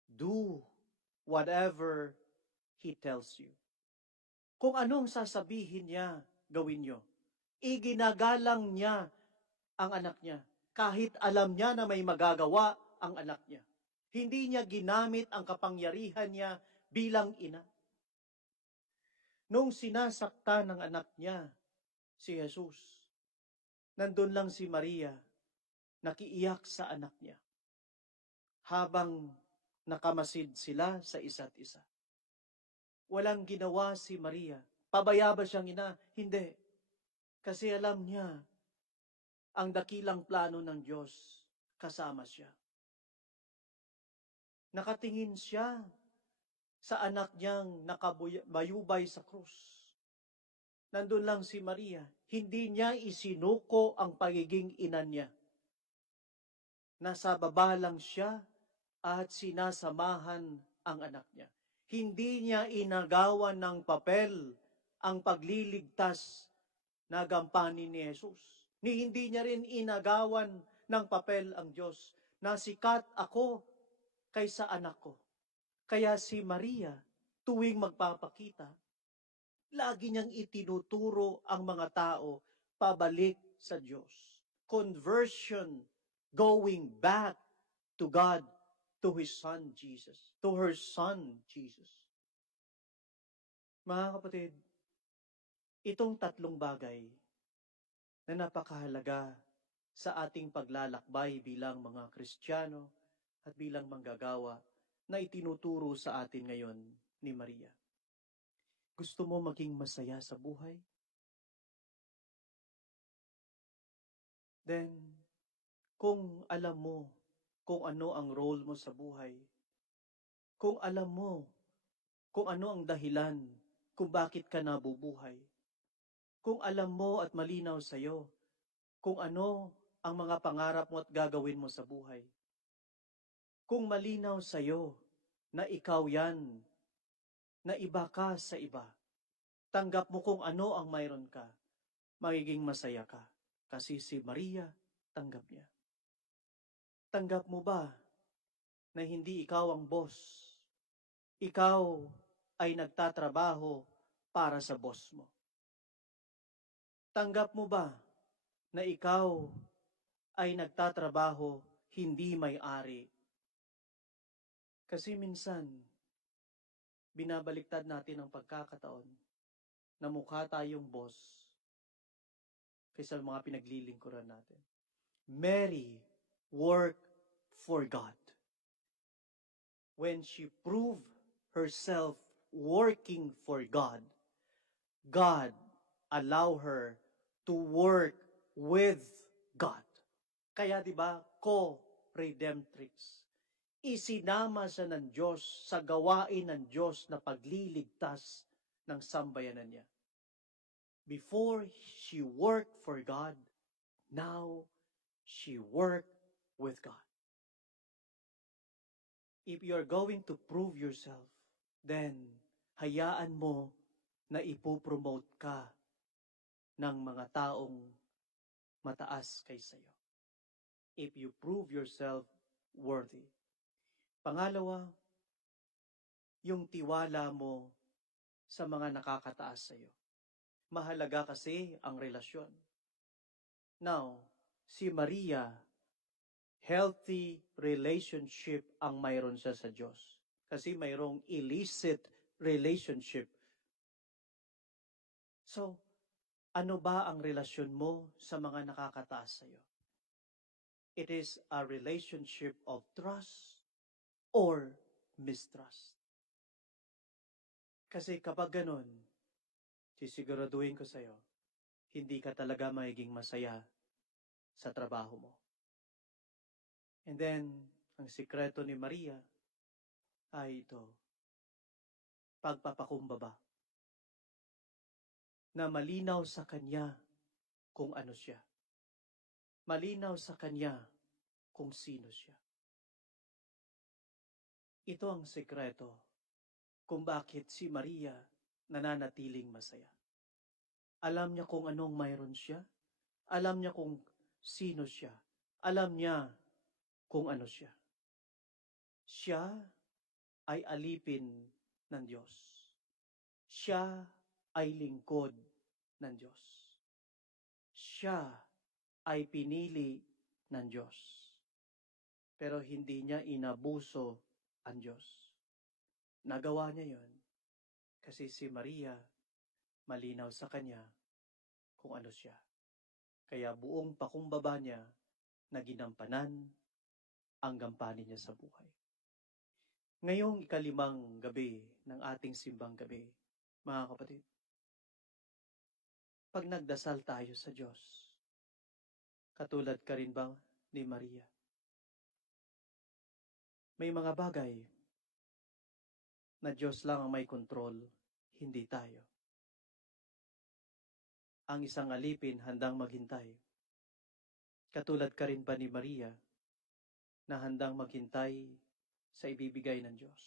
Do whatever He tells you. Kung anong sasabihin niya, gawin niyo. Iginagalang niya ang anak niya. Kahit alam niya na may magagawa ang anak niya. Hindi niya ginamit ang kapangyarihan niya bilang ina. Nung sinasakta ng anak niya, si Jesus, nandun lang si Maria, nakiiyak sa anak niya. Habang nakamasid sila sa isa't isa. Walang ginawa si Maria. Pabaya ba siyang ina? Hindi. Kasi alam niya, ang dakilang plano ng Diyos, kasama siya. Nakatingin siya sa anak niyang nakabayubay sa krus. Nandun lang si Maria. Hindi niya isinuko ang pagiging ina niya. Nasa baba lang siya at sinasamahan ang anak niya. Hindi niya inagawan ng papel ang pagliligtas na gampanin ni Jesus. Hindi niya rin inagawan ng papel ang Diyos na sikat ako kaysa anak ko. Kaya si Maria, tuwing magpapakita, lagi niyang itinuturo ang mga tao pabalik sa Diyos. Conversion, going back to God, to His Son Jesus, to her Son Jesus. Mga kapatid, itong tatlong bagay na napakahalaga sa ating paglalakbay bilang mga Kristiyano at bilang manggagawa na itinuturo sa atin ngayon ni Maria. Gusto mo maging masaya sa buhay? Then, kung alam mo kung ano ang role mo sa buhay, kung alam mo kung ano ang dahilan kung bakit ka nabubuhay, kung alam mo at malinaw sa'yo kung ano ang mga pangarap mo at gagawin mo sa buhay, kung malinaw sa'yo na ikaw yan, na iba ka sa iba, tanggap mo kung ano ang mayroon ka, magiging masaya ka. Kasi si Maria, tanggap niya. Tanggap mo ba na hindi ikaw ang boss? Ikaw ay nagtatrabaho para sa boss mo. Tanggap mo ba na ikaw ay nagtatrabaho hindi may-ari? Kasi minsan, binabaliktad natin ang pagkakataon na mukha tayong boss kaysa mga pinaglilingkuran natin. Mary work for God. When she proved herself working for God, God allow her to work with God. Kaya 'di ba, co-redemptrix. Isinama siya ng Diyos sa gawain ng Diyos na pagliligtas ng sambayanan niya. Before she worked for God, now she worked with God. If you're going to prove yourself, then hayaan mo na ipopromote ka ng mga taong mataas kaysa iyo. If you prove yourself worthy. Pangalawa, yung tiwala mo sa mga nakakataas sa iyo. Mahalaga kasi ang relasyon. Now, si Maria, healthy relationship ang mayroon siya sa Diyos. Kasi mayroong illicit relationship. So, ano ba ang relasyon mo sa mga nakakataas sa iyo? It is a relationship of trust or mistrust. Kasi kapag ganun, sisiguraduhin ko sa iyo, hindi ka talaga magiging masaya sa trabaho mo. And then, ang sikreto ni Maria ay ito, pagpapakumbaba. Na malinaw sa kanya kung ano siya. Malinaw sa kanya kung sino siya. Ito ang sikreto kung bakit si Maria nananatiling masaya. Alam niya kung anong mayroon siya. Alam niya kung sino siya. Alam niya kung ano siya. Siya ay alipin ng Diyos. Siya ay lingkod ng Diyos. Siya ay pinili ng Diyos. Pero hindi niya inabuso ang Diyos. Nagawa niya yon kasi si Maria malinaw sa kanya kung ano siya. Kaya buong pakumbaba niya na ginampanan ang gampanin niya sa buhay. Ngayong ikalimang gabi ng ating simbang gabi, mga kapatid, pag nagdasal tayo sa Diyos, katulad ka rin ba ni Maria? May mga bagay na Diyos lang ang may kontrol, hindi tayo. Ang isang alipin handang maghintay. Katulad ka rin ba ni Maria na handang maghintay sa ibibigay ng Diyos?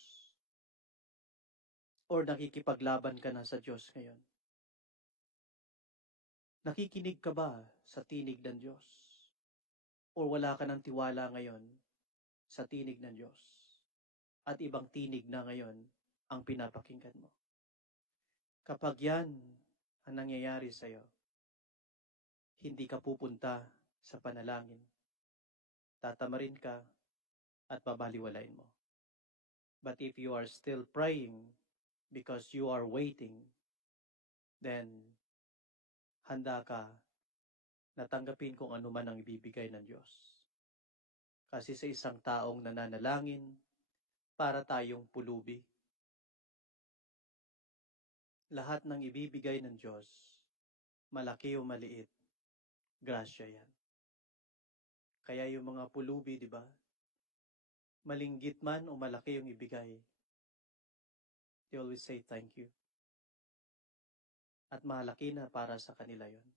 Or nakikipaglaban ka na sa Diyos ngayon? Nakikinig ka ba sa tinig ng Diyos? Or wala ka ng tiwala ngayon sa tinig ng Diyos? At ibang tinig na ngayon ang pinapakinggan mo. Kapag yan ang nangyayari sa iyo, hindi ka pupunta sa panalangin. Tatamarin ka at babaliwalain mo. But if you are still praying because you are waiting, then handa ka na tanggapin kung ano man ang ibibigay ng Diyos. Kasi sa isang taong nananalangin, para tayong pulubi, lahat ng ibibigay ng Diyos, malaki o maliit, grasya yan. Kaya yung mga pulubi, di ba? Malinggit man o malaki yung ibigay, they always say thank you. At malaki na para sa kanila yon.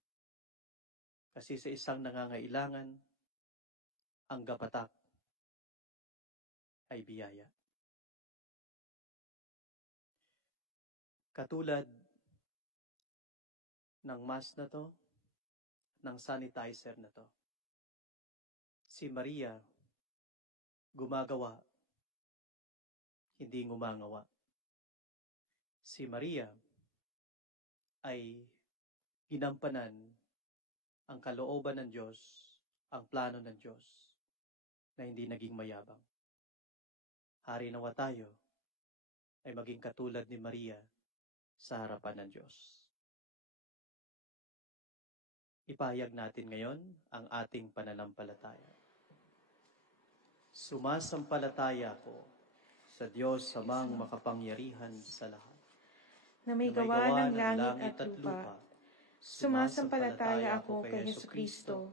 Kasi sa isang nangangailangan, ang gapatak ay biyaya. Katulad ng mask na to, ng sanitizer na to. Si Maria, gumagawa, hindi ngumangawa. Si Maria ay ginampanan ang kalooban ng Diyos, ang plano ng Diyos, na hindi naging mayabang. Hari nawa tayo ay maging katulad ni Maria sa harapan ng Diyos. Ipahayag natin ngayon ang ating pananampalataya. Sumasampalataya ako sa Diyos Amang makapangyarihan sa lahat, na may gawa ng langit at lupa. Sumasampalataya ako kay Jesucristo,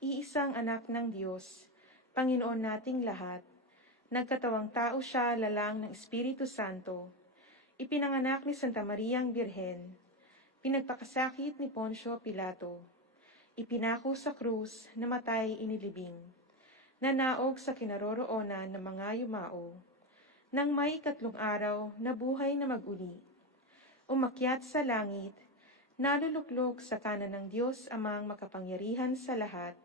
iisang anak ng Diyos, Panginoon nating lahat. Nagkatawang tao siya lalang ng Espiritu Santo. Ipinanganak ni Santa Mariang Birhen. Pinagpakasakit ni Poncio Pilato. Ipinako sa krus, namatay inilibing. Nanaog sa kinaroroonan ng mga yumao. Nang may 3 araw, nabuhay na mag-uli. Umakyat sa langit, naluluklok sa kanan ng Diyos Amang makapangyarihan sa lahat.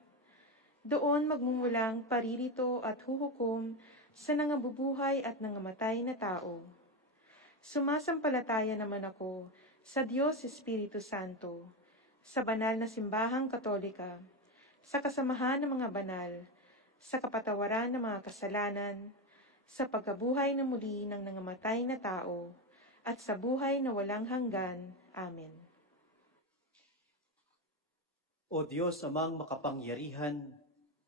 Doon magmumulang paririto at huhukom sa nangabubuhay at nangamatay na tao. Sumasampalataya naman ako sa Diyos Espiritu Santo, sa banal na simbahang katolika, sa kasamahan ng mga banal, sa kapatawaran ng mga kasalanan, sa pagkabuhay na muli ng nangamatay na tao, at sa buhay na walang hanggan. Amen. O Diyos Amang makapangyarihan,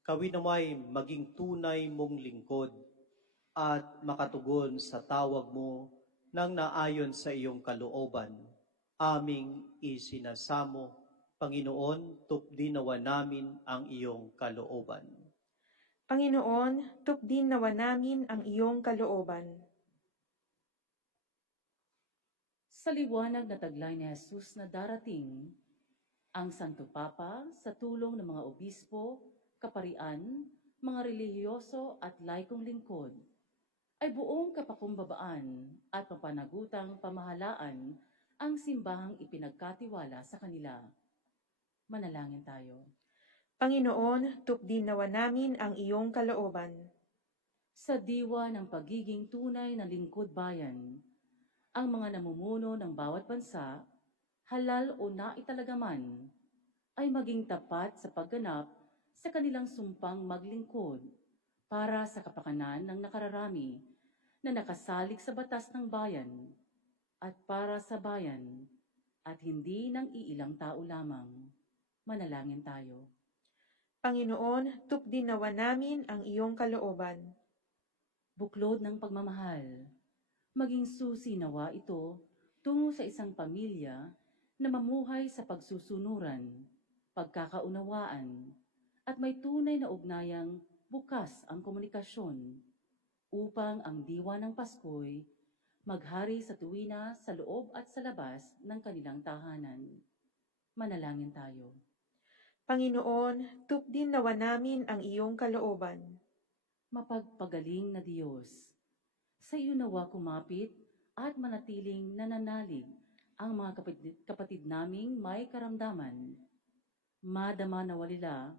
kami naway maging tunay mong lingkod at makatugon sa tawag mo nang naayon sa iyong kalooban. Aming isinasamo, Panginoon, tupdin nawa namin ang iyong kalooban. Panginoon, tupdin nawa namin ang iyong kalooban. Sa liwanag na taglay ni Jesus na darating, ang Santo Papa sa tulong ng mga obispo, kaparian, mga relihiyoso at laikong lingkod, ay buong kapakumbabaan at mapanagutang pamahalaan ang simbahang ipinagkatiwala sa kanila. Manalangin tayo. Panginoon, tupdin nawa namin ang iyong kalooban. Sa diwa ng pagiging tunay na lingkod bayan, ang mga namumuno ng bawat bansa, halal o naitalaga man, ay maging tapat sa pagganap sa kanilang sumpang maglingkod para sa kapakanan ng nakararami na nakasalig sa batas ng bayan at para sa bayan at hindi ng iilang tao lamang. Manalangin tayo. Panginoon, tupdin nawa namin ang iyong kalooban. Buklod ng pagmamahal, maging susi nawa ito tungo sa isang pamilya na mamuhay sa pagsusunuran, pagkakaunawaan, at may tunay na ugnayang bukas ang komunikasyon upang ang diwa ng Pasko'y maghari sa tuwina sa loob at sa labas ng kanilang tahanan. Manalangin tayo. Panginoon, tupdin nawa namin ang iyong kalooban. Mapagpagaling na Diyos, sa iyo nawa kumapit at manatiling nananalig ang mga kapatid naming may karamdaman. Madama nawa nila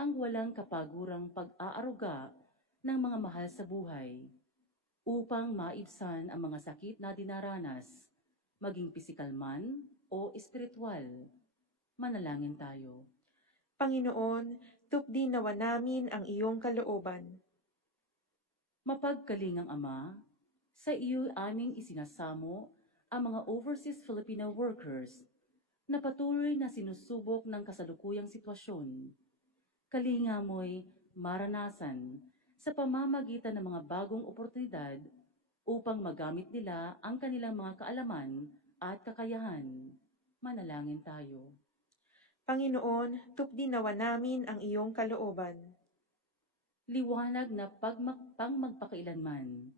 ang walang kapagurang pag-aaruga ng mga mahal sa buhay upang maibsan ang mga sakit na dinaranas, maging pisikal man o espiritual. Manalangin tayo. Panginoon, tupdin nawa namin ang iyong kalooban. Mapagkalingang Ama, sa iyo aming isinasamo ang mga overseas Filipino workers na patuloy na sinusubok ng kasalukuyang sitwasyon. Kalinga mo'y maranasan sa pamamagitan ng mga bagong oportunidad upang magamit nila ang kanilang mga kaalaman at kakayahan. Manalangin tayo. Panginoon, tupdin nawa namin ang iyong kalooban. Liwanag na pangmagpakailanman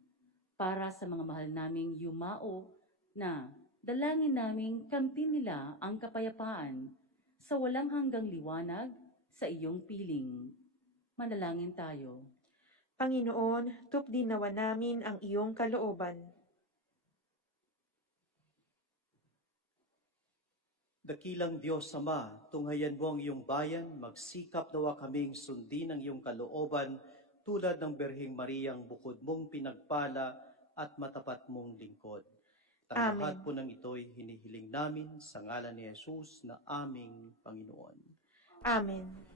para sa mga mahal naming yumao na dalangin naming kamtin nila ang kapayapaan sa walang hanggang liwanag sa iyong piling. Manalangin tayo. Panginoon, tupdin nawa namin ang iyong kalooban. Dakilang Diyos Ama, tunghayan mo ang iyong bayan, magsikap nawa kaming sundin ang iyong kalooban tulad ng Birheng Mariang bukod mong pinagpala at matapat mong lingkod. Ang lahat po ng ito'y hinihiling namin sa ngalan ni Jesus na aming Panginoon. Amen.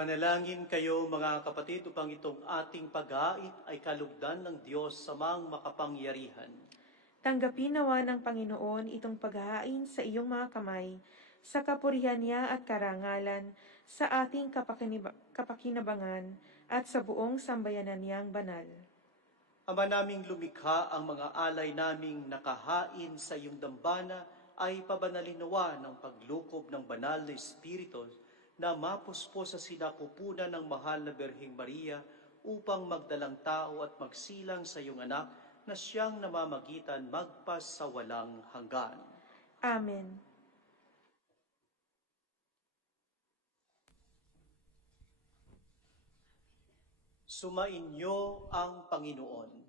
Manalangin kayo mga kapatid upang itong ating pag-aait ay kalugdan ng Diyos samang makapangyarihan. Tanggapin nawa ng Panginoon itong paghahain sa iyong mga kamay, sa kapurihan niya at karangalan, sa ating kapakinabangan at sa buong sambayanan niyang banal. Ama naming lumikha, ang mga alay naming nakahain sa iyong dambana ay pabanalinawa ng paglukob ng banal na Espiritu na mapuspo sa sinakupunan ng mahal na Birheng Maria upang magdalang tao at magsilang sa iyong anak na siyang namamagitan magpas sa walang hanggan. Amen. Sumainyo ang Panginoon.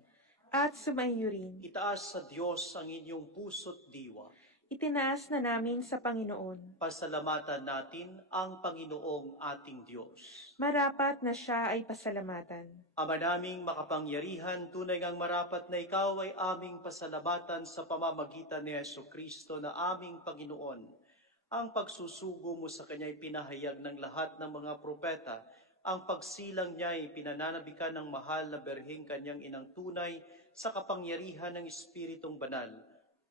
At sumainyo rin. Itaas sa Diyos ang inyong puso't diwa. Itinaas na namin sa Panginoon. Pasalamatan natin ang Panginoong ating Diyos. Marapat na siya ay pasalamatan. Ama naming makapangyarihan, tunay ngang marapat na ikaw ay aming pasalamatan sa pamamagitan ni Jesucristo na aming Panginoon. Ang pagsusugo mo sa Kanya'y pinahayag ng lahat ng mga propeta. Ang pagsilang niya'y pinananabikan ng mahal na Birheng Kanyang inang tunay sa kapangyarihan ng Espiritong Banal.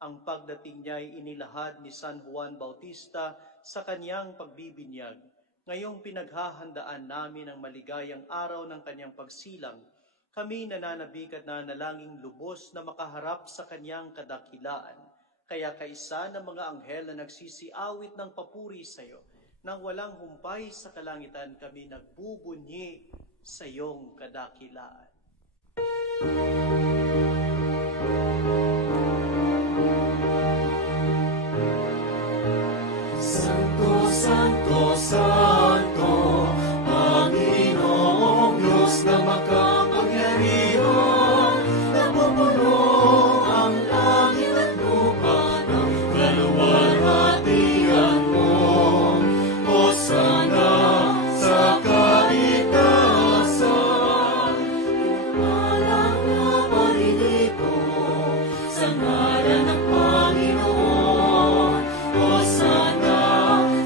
Ang pagdating niya'y inilahad ni San Juan Bautista sa kanyang pagbibinyag. Ngayong pinaghahandaan namin ang maligayang araw ng kanyang pagsilang, kami nananabik at nanalangin lubos na makaharap sa kanyang kadakilaan. Kaya kaisa ng mga anghel na nagsisiawit ng papuri sa iyo, nang walang humpay sa kalangitan kami nagbubunyi sa iyong kadakilaan. Santo, Santo, Santo, Panginoong Diyos na makapangyarihan, napupuno ang langit at lupa ng kaluwalhatian mo. Hosana sa kaitaasan, imalang na parinito sa ngalan ng Panginoon. Hosana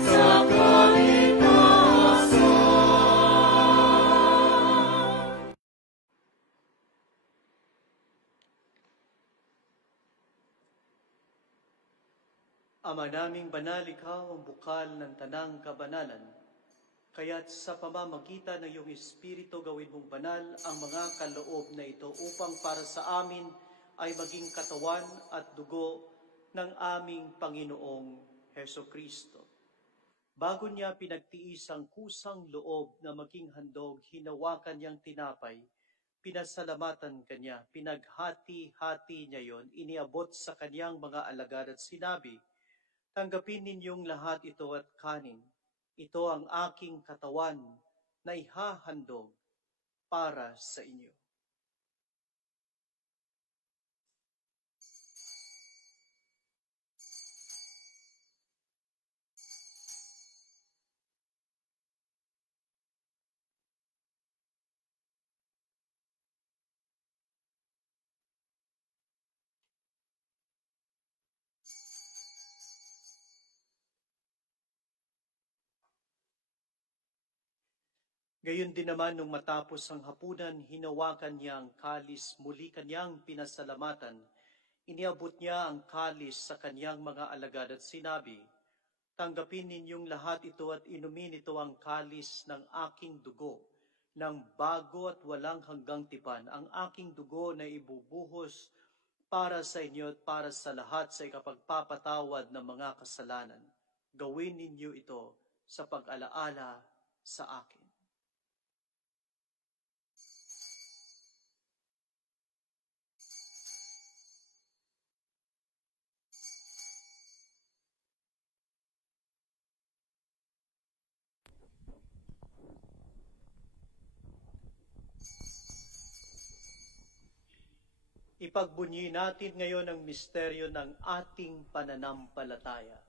sa kaitaasan. Ama naming banal, ikaw ang bukal ng tanang kabanalan. Kaya't sa pamamagitan ng iyong Espiritu gawin mong banal ang mga kaloob na ito upang para sa amin ay maging katawan at dugo ng aming Panginoong Hesukristo. Bago niya pinagtiis ang kusang loob na maging handog, hinawakan niyang tinapay, pinasalamatan kanya, pinaghati-hati niya yon, iniabot sa kanyang mga alagad at sinabi, "Tanggapin ninyong lahat ito at kanin. Ito ang aking katawan na ihahandog para sa inyo." Gayon din naman nung matapos ang hapunan, hinawakan niya ang kalis, muli kanyang pinasalamatan. Iniabot niya ang kalis sa kanyang mga alagad at sinabi, "Tanggapin ninyong lahat ito at inumin ito ang kalis ng aking dugo, ng bago at walang hanggang tipan, ang aking dugo na ibubuhos para sa inyo at para sa lahat sa ikapagpapatawad ng mga kasalanan. Gawin ninyo ito sa pag-alaala sa akin." Ipagbunyi natin ngayon ang misteryo ng ating pananampalataya.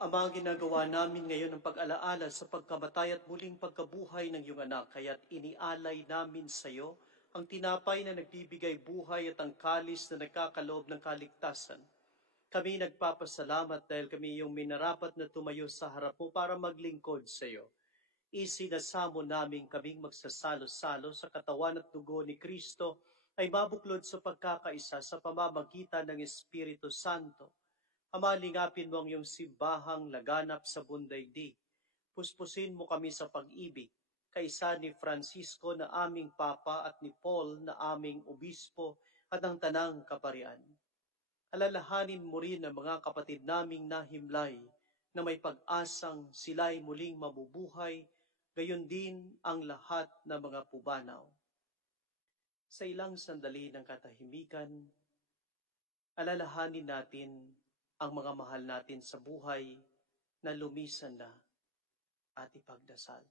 Ama, ginagawa namin ngayon ang pag-alaala sa pagkamatay at muling pagkabuhay ng iyong anak, kaya't inialay namin sa iyo ang tinapay na nagbibigay buhay at ang kalis na nagkakaloob ng kaligtasan. Kami nagpapasalamat dahil kami yung minarapat na tumayo sa harap mo para maglingkod sa iyo. Isinasamo namin kaming magsasalo-salo sa katawan at dugo ni Kristo ay mabuklod sa pagkakaisa sa pamamagitan ng Espiritu Santo. Ama, lingapin mo ang iyong simbahang laganap sa bundaigdig. Puspusin mo kami sa pag-ibig, kaisa ni Francisco na aming Papa at ni Paul na aming Obispo at ang Tanang Kaparian. Alalahanin mo rin ang mga kapatid naming nahimlay na may pag-asang sila'y muling mabubuhay, gayon din ang lahat ng mga pubanaw. Sa ilang sandali ng katahimikan, alalahanin natin ang mga mahal natin sa buhay na lumisan na at ipagdasal.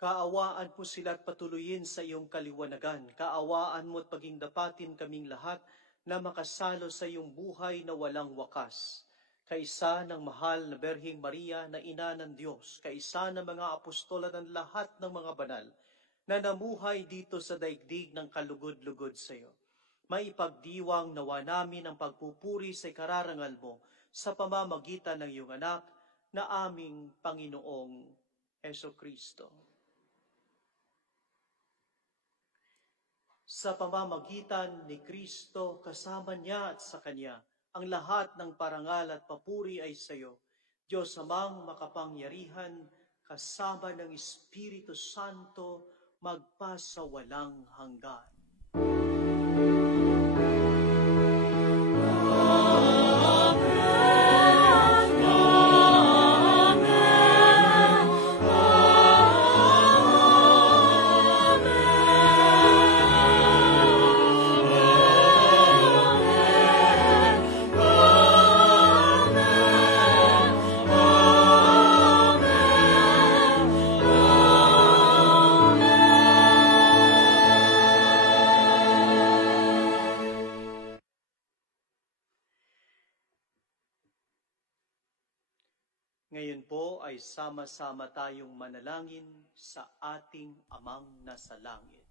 Kaawaan mo sila at patuloyin sa iyong kaliwanagan. Kaawaan mo at paging dapatin kaming lahat na makasalo sa iyong buhay na walang wakas. Kaisa ng mahal na Berheng Maria na ina ng Diyos, kaisa ng mga apostol at ng lahat ng mga banal na namuhay dito sa daigdig ng kalugod-lugod sa iyo. Maipagdiwang nawa namin ang pagpupuri sa ikararangal mo sa pamamagitan ng iyong anak na aming Panginoong Hesukristo. Sa pamamagitan ni Kristo, kasama niya at sa Kanya, ang lahat ng parangal at papuri ay sa iyo, Diyos Amang makapangyarihan, kasama ng Espiritu Santo, magpasawalang hanggan. Ngayon po ay sama-sama tayong manalangin sa ating Amang nasa langit.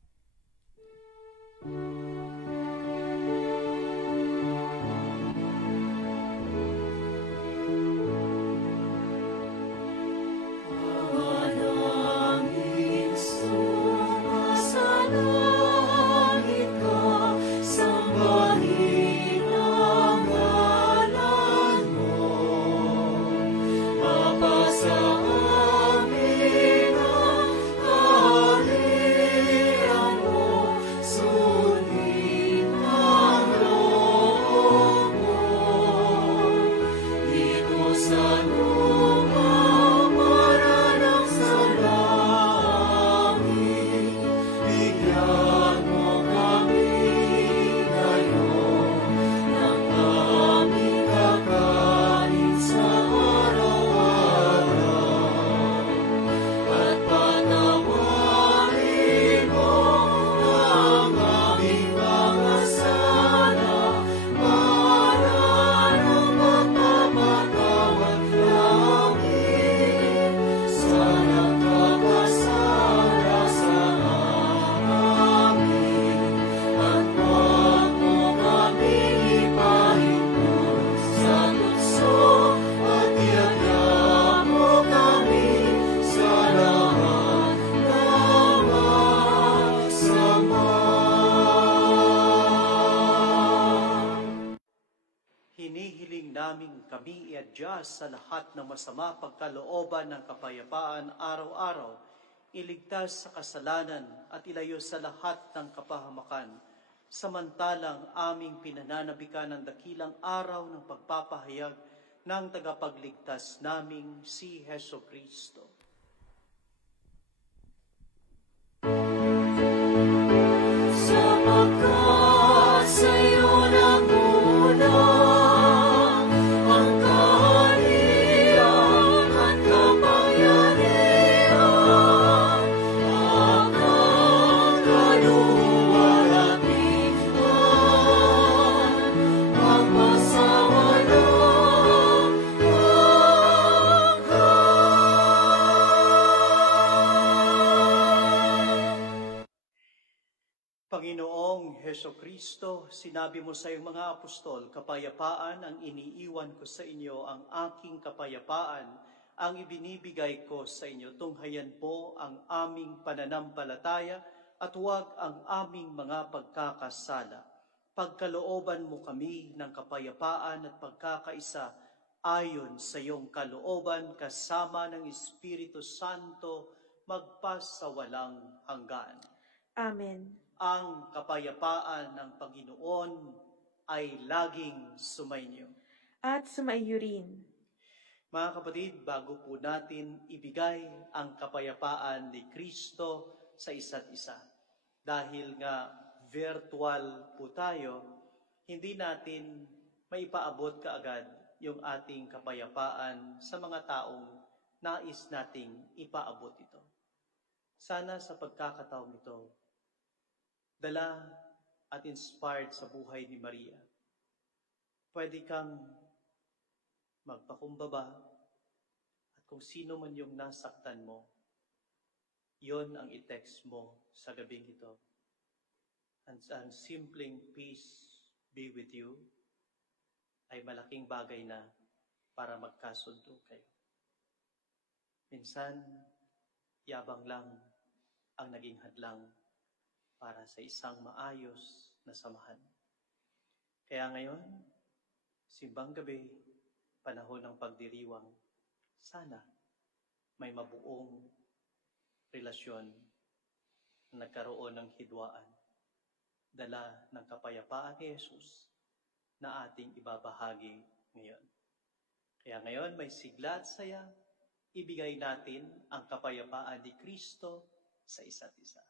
Hinihiling naming kami iadya sa lahat ng masama pagkalooban ng kapayapaan araw-araw, iligtas sa kasalanan at ilayo sa lahat ng kapahamakan, samantalang aming pinananabikan ng dakilang araw ng pagpapahayag ng tagapagligtas naming si Hesukristo. Sapagkat sa'yo namuna ang kaharian at kapangyarihan, akalan Heso Kristo, sinabi mo sa iyong mga apostol, kapayapaan ang iniiwan ko sa inyo, ang aking kapayapaan ang ibinibigay ko sa inyo. Tunghayan po ang aming pananampalataya at huwag ang aming mga pagkakasala. Pagkalooban mo kami ng kapayapaan at pagkakaisa ayon sa iyong kalooban kasama ng Espiritu Santo magpasawalang hanggan. Amen. Ang kapayapaan ng Panginoon ay laging sumainyo. At sumaiyo rin. Mga kapatid, bago po natin ibigay ang kapayapaan ni Kristo sa isa't isa, dahil nga virtual po tayo, hindi natin maipaabot kaagad yung ating kapayapaan sa mga taong nais nating ipaabot ito. Sana sa pagkakataong ito, dala at inspired sa buhay ni Maria, pwede kang magpakumbaba at kung sino man yung nasaktan mo, yon ang i-text mo sa gabing ito. Ang simpleng peace be with you ay malaking bagay na para magkasundo kayo. Minsan, yabang lang ang naging hadlang para sa isang maayos na samahan. Kaya ngayon, simbang gabi, panahon ng pagdiriwang, sana may mabuong relasyon na nagkaroon ng hidwaan, dala ng kapayapaan ni Jesus na ating ibabahagi ngayon. Kaya ngayon, may sigla at saya, ibigay natin ang kapayapaan ni Kristo sa isa't isa.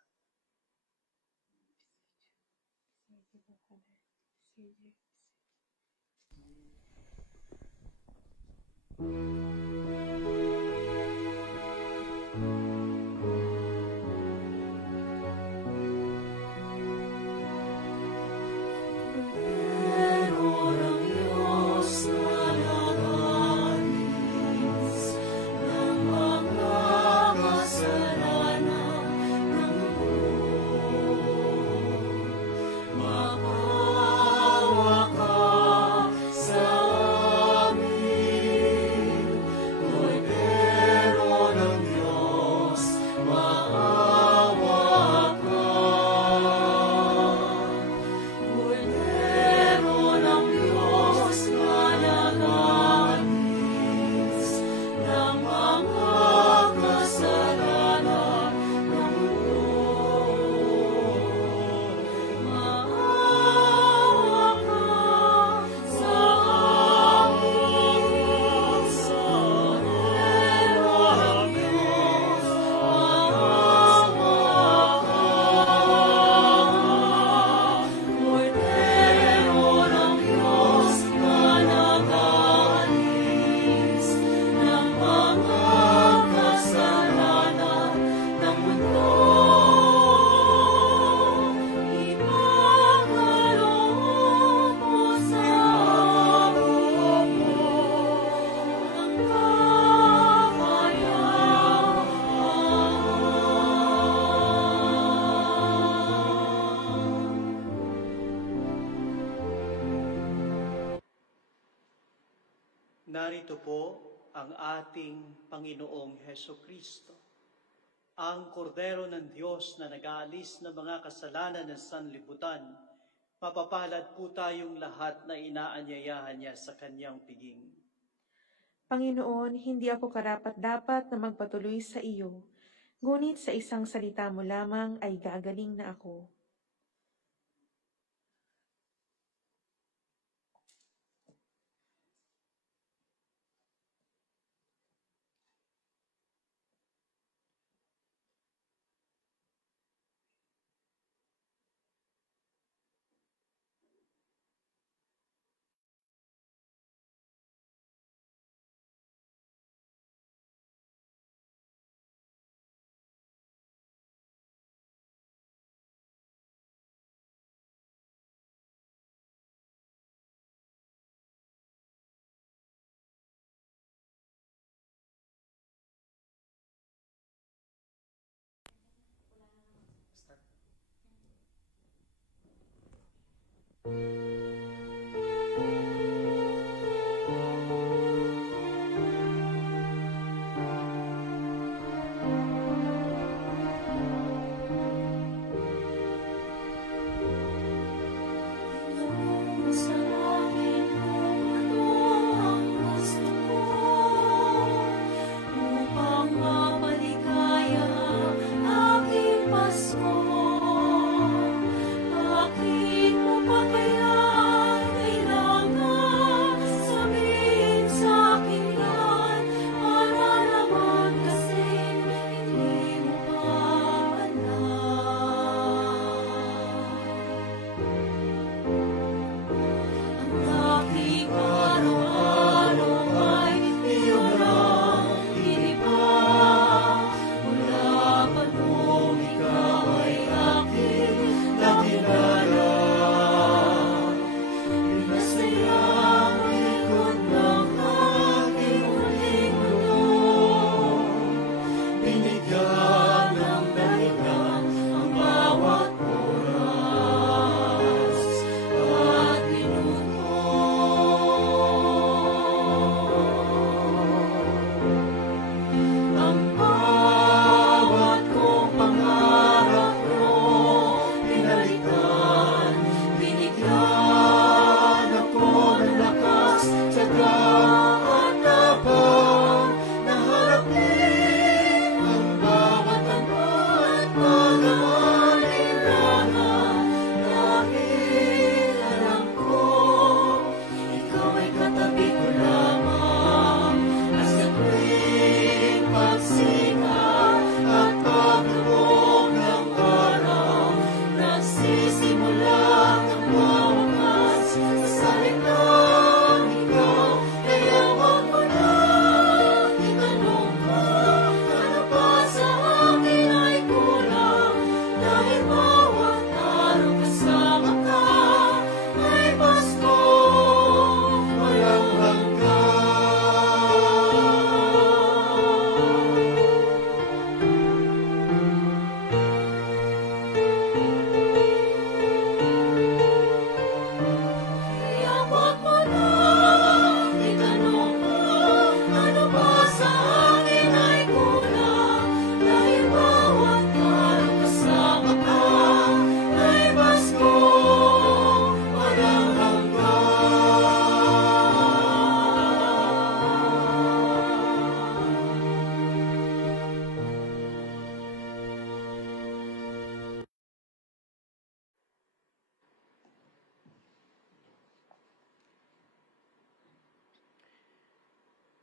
Narito po ang ating Panginoong Heso Kristo, ang kordero ng Diyos na nag-aalis ng mga kasalanan ng sanlibutan. Mapapalad po tayong lahat na inaanyayahan niya sa kanyang piging. Panginoon, hindi ako karapat-dapat na magpatuloy sa iyo, ngunit sa isang salita mo lamang ay gagaling na ako.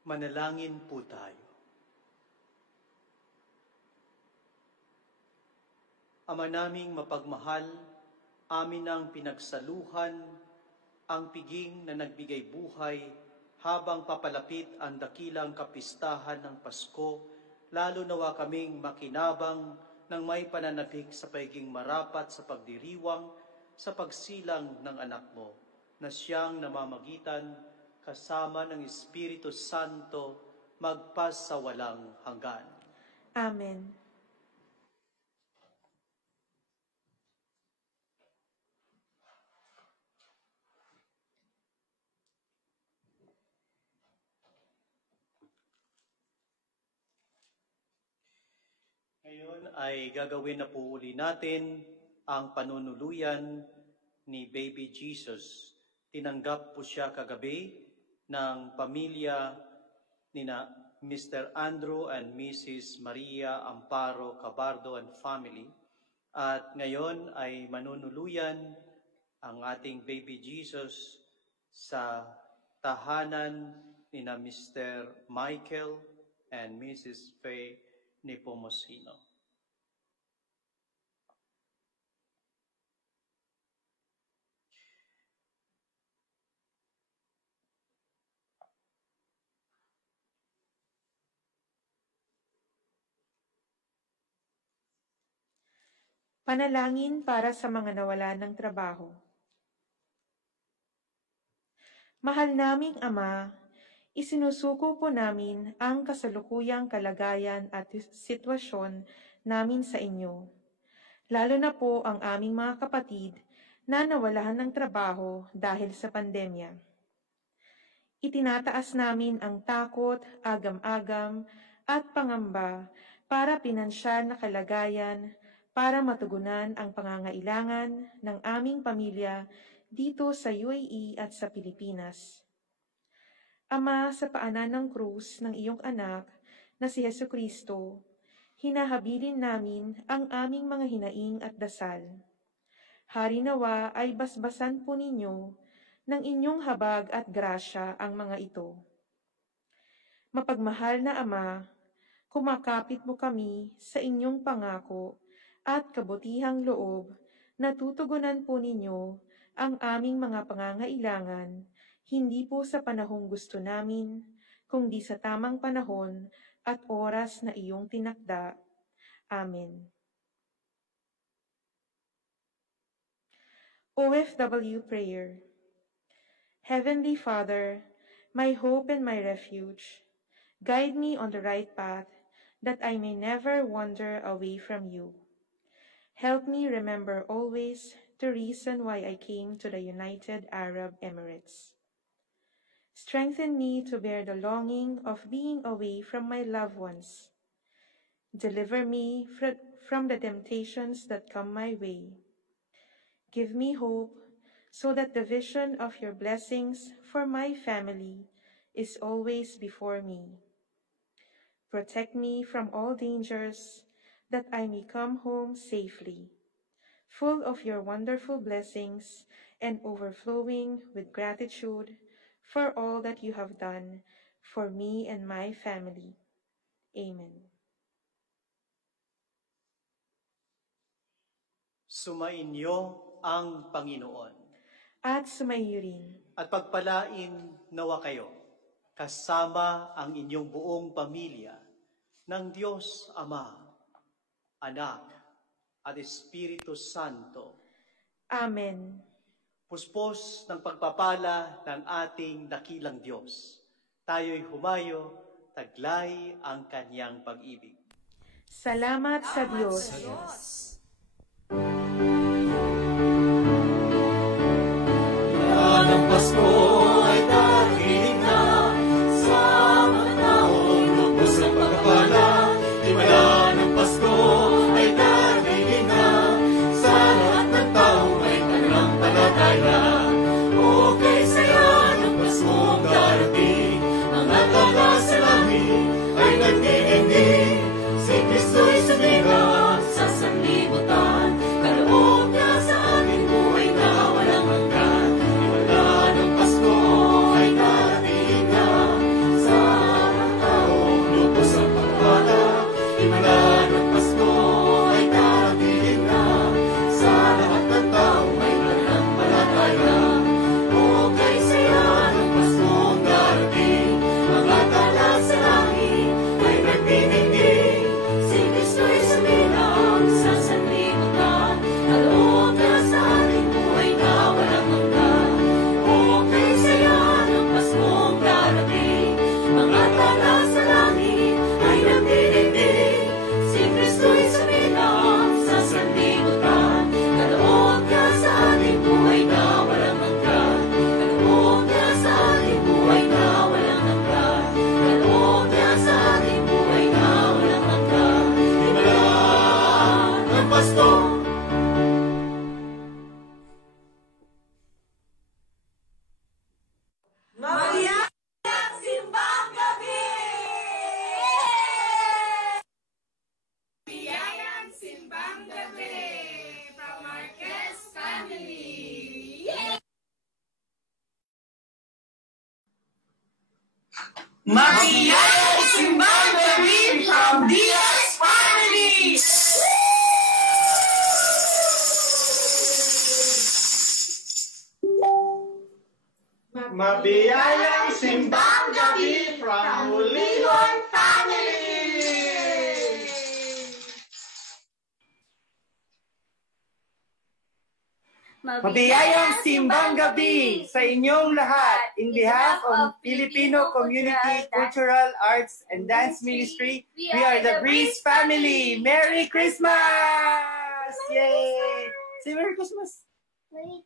Manalangin po tayo. Ama naming mapagmahal, amin ang pinagsaluhan, ang piging na nagbigay buhay habang papalapit ang dakilang kapistahan ng Pasko, lalo nawa kaming makinabang ng may pananabik sa pagiging marapat sa pagdiriwang sa pagsilang ng anak mo, na siyang namamagitan kasama ng Espiritu Santo magpas sa walang hanggan. Amen. Ngayon ay gagawin na po uli natin ang panunuluyan ni Baby Jesus. Tinanggap po siya kagabi ng pamilya ni Mr. Andrew and Mrs. Maria Amparo Cabardo and family. At ngayon ay manunuluyan ang ating Baby Jesus sa tahanan ni Mr. Michael and Mrs. Faye Nepomuceno. Panalangin para sa mga nawalan ng trabaho. Mahal naming Ama, isinusuko po namin ang kasalukuyang kalagayan at sitwasyon namin sa inyo. Lalo na po ang aming mga kapatid na nawalahan ng trabaho dahil sa pandemya. Itinataas namin ang takot, agam-agam at pangamba para pinansyal na kalagayan para matugunan ang pangangailangan ng aming pamilya dito sa UAE at sa Pilipinas. Ama, sa paanan ng krus ng iyong anak na si Jesucristo, hinahabilin namin ang aming mga hinaing at dasal. Hari nawa ay basbasan po ninyo ng inyong habag at grasya ang mga ito. Mapagmahal na Ama, kumakapit mo kami sa inyong pangako at kabutihang loob na tutugunan po ninyo ang aming mga pangangailangan, hindi po sa panahong gusto namin, kundi sa tamang panahon at oras na iyong tinakda. Amen. OFW Prayer. Heavenly Father, my hope and my refuge, guide me on the right path, that I may never wander away from you. Help me remember always the reason why I came to the United Arab Emirates. Strengthen me to bear the longing of being away from my loved ones. Deliver me from the temptations that come my way. Give me hope so that the vision of your blessings for my family is always before me. Protect me from all dangers, that I may come home safely, full of your wonderful blessings and overflowing with gratitude for all that you have done for me and my family. Amen. Sumainyo ang Panginoon. At sumainyo rin. At pagpalain nawa kayo, kasama ang inyong buong pamilya, ng Diyos Ama, Anak, at Espiritu Santo. Amen. Puspos ng pagpapala ng ating dakilang Diyos. Tayo'y humayo, taglay ang kanyang pag-ibig. Salamat sa Diyos. Ang Pasko ay darating na, sa mga taong lubos ng pagpapala. Himala ng Pasko ay darating na, sa lahat ng taong may pananampalataya. Okay saya ng Paskong darating, mga taga sa langit ay nagniningning. Si Kristo'y sumikat sa sanlibutan, kaloob niya sa ating buhay na walang hanggan. Himala ng Pasko Mabiyayang simbang gabi from Diaz Family! Mabiyayang simbang gabi from Ulilon Family! Mabiyayang simbang gabi sa inyong lahat in behalf of Filipino Community Cultural Arts and Dance Ministry. We are the Breeze Family. Merry Christmas! Yay! Say Merry Christmas! Merry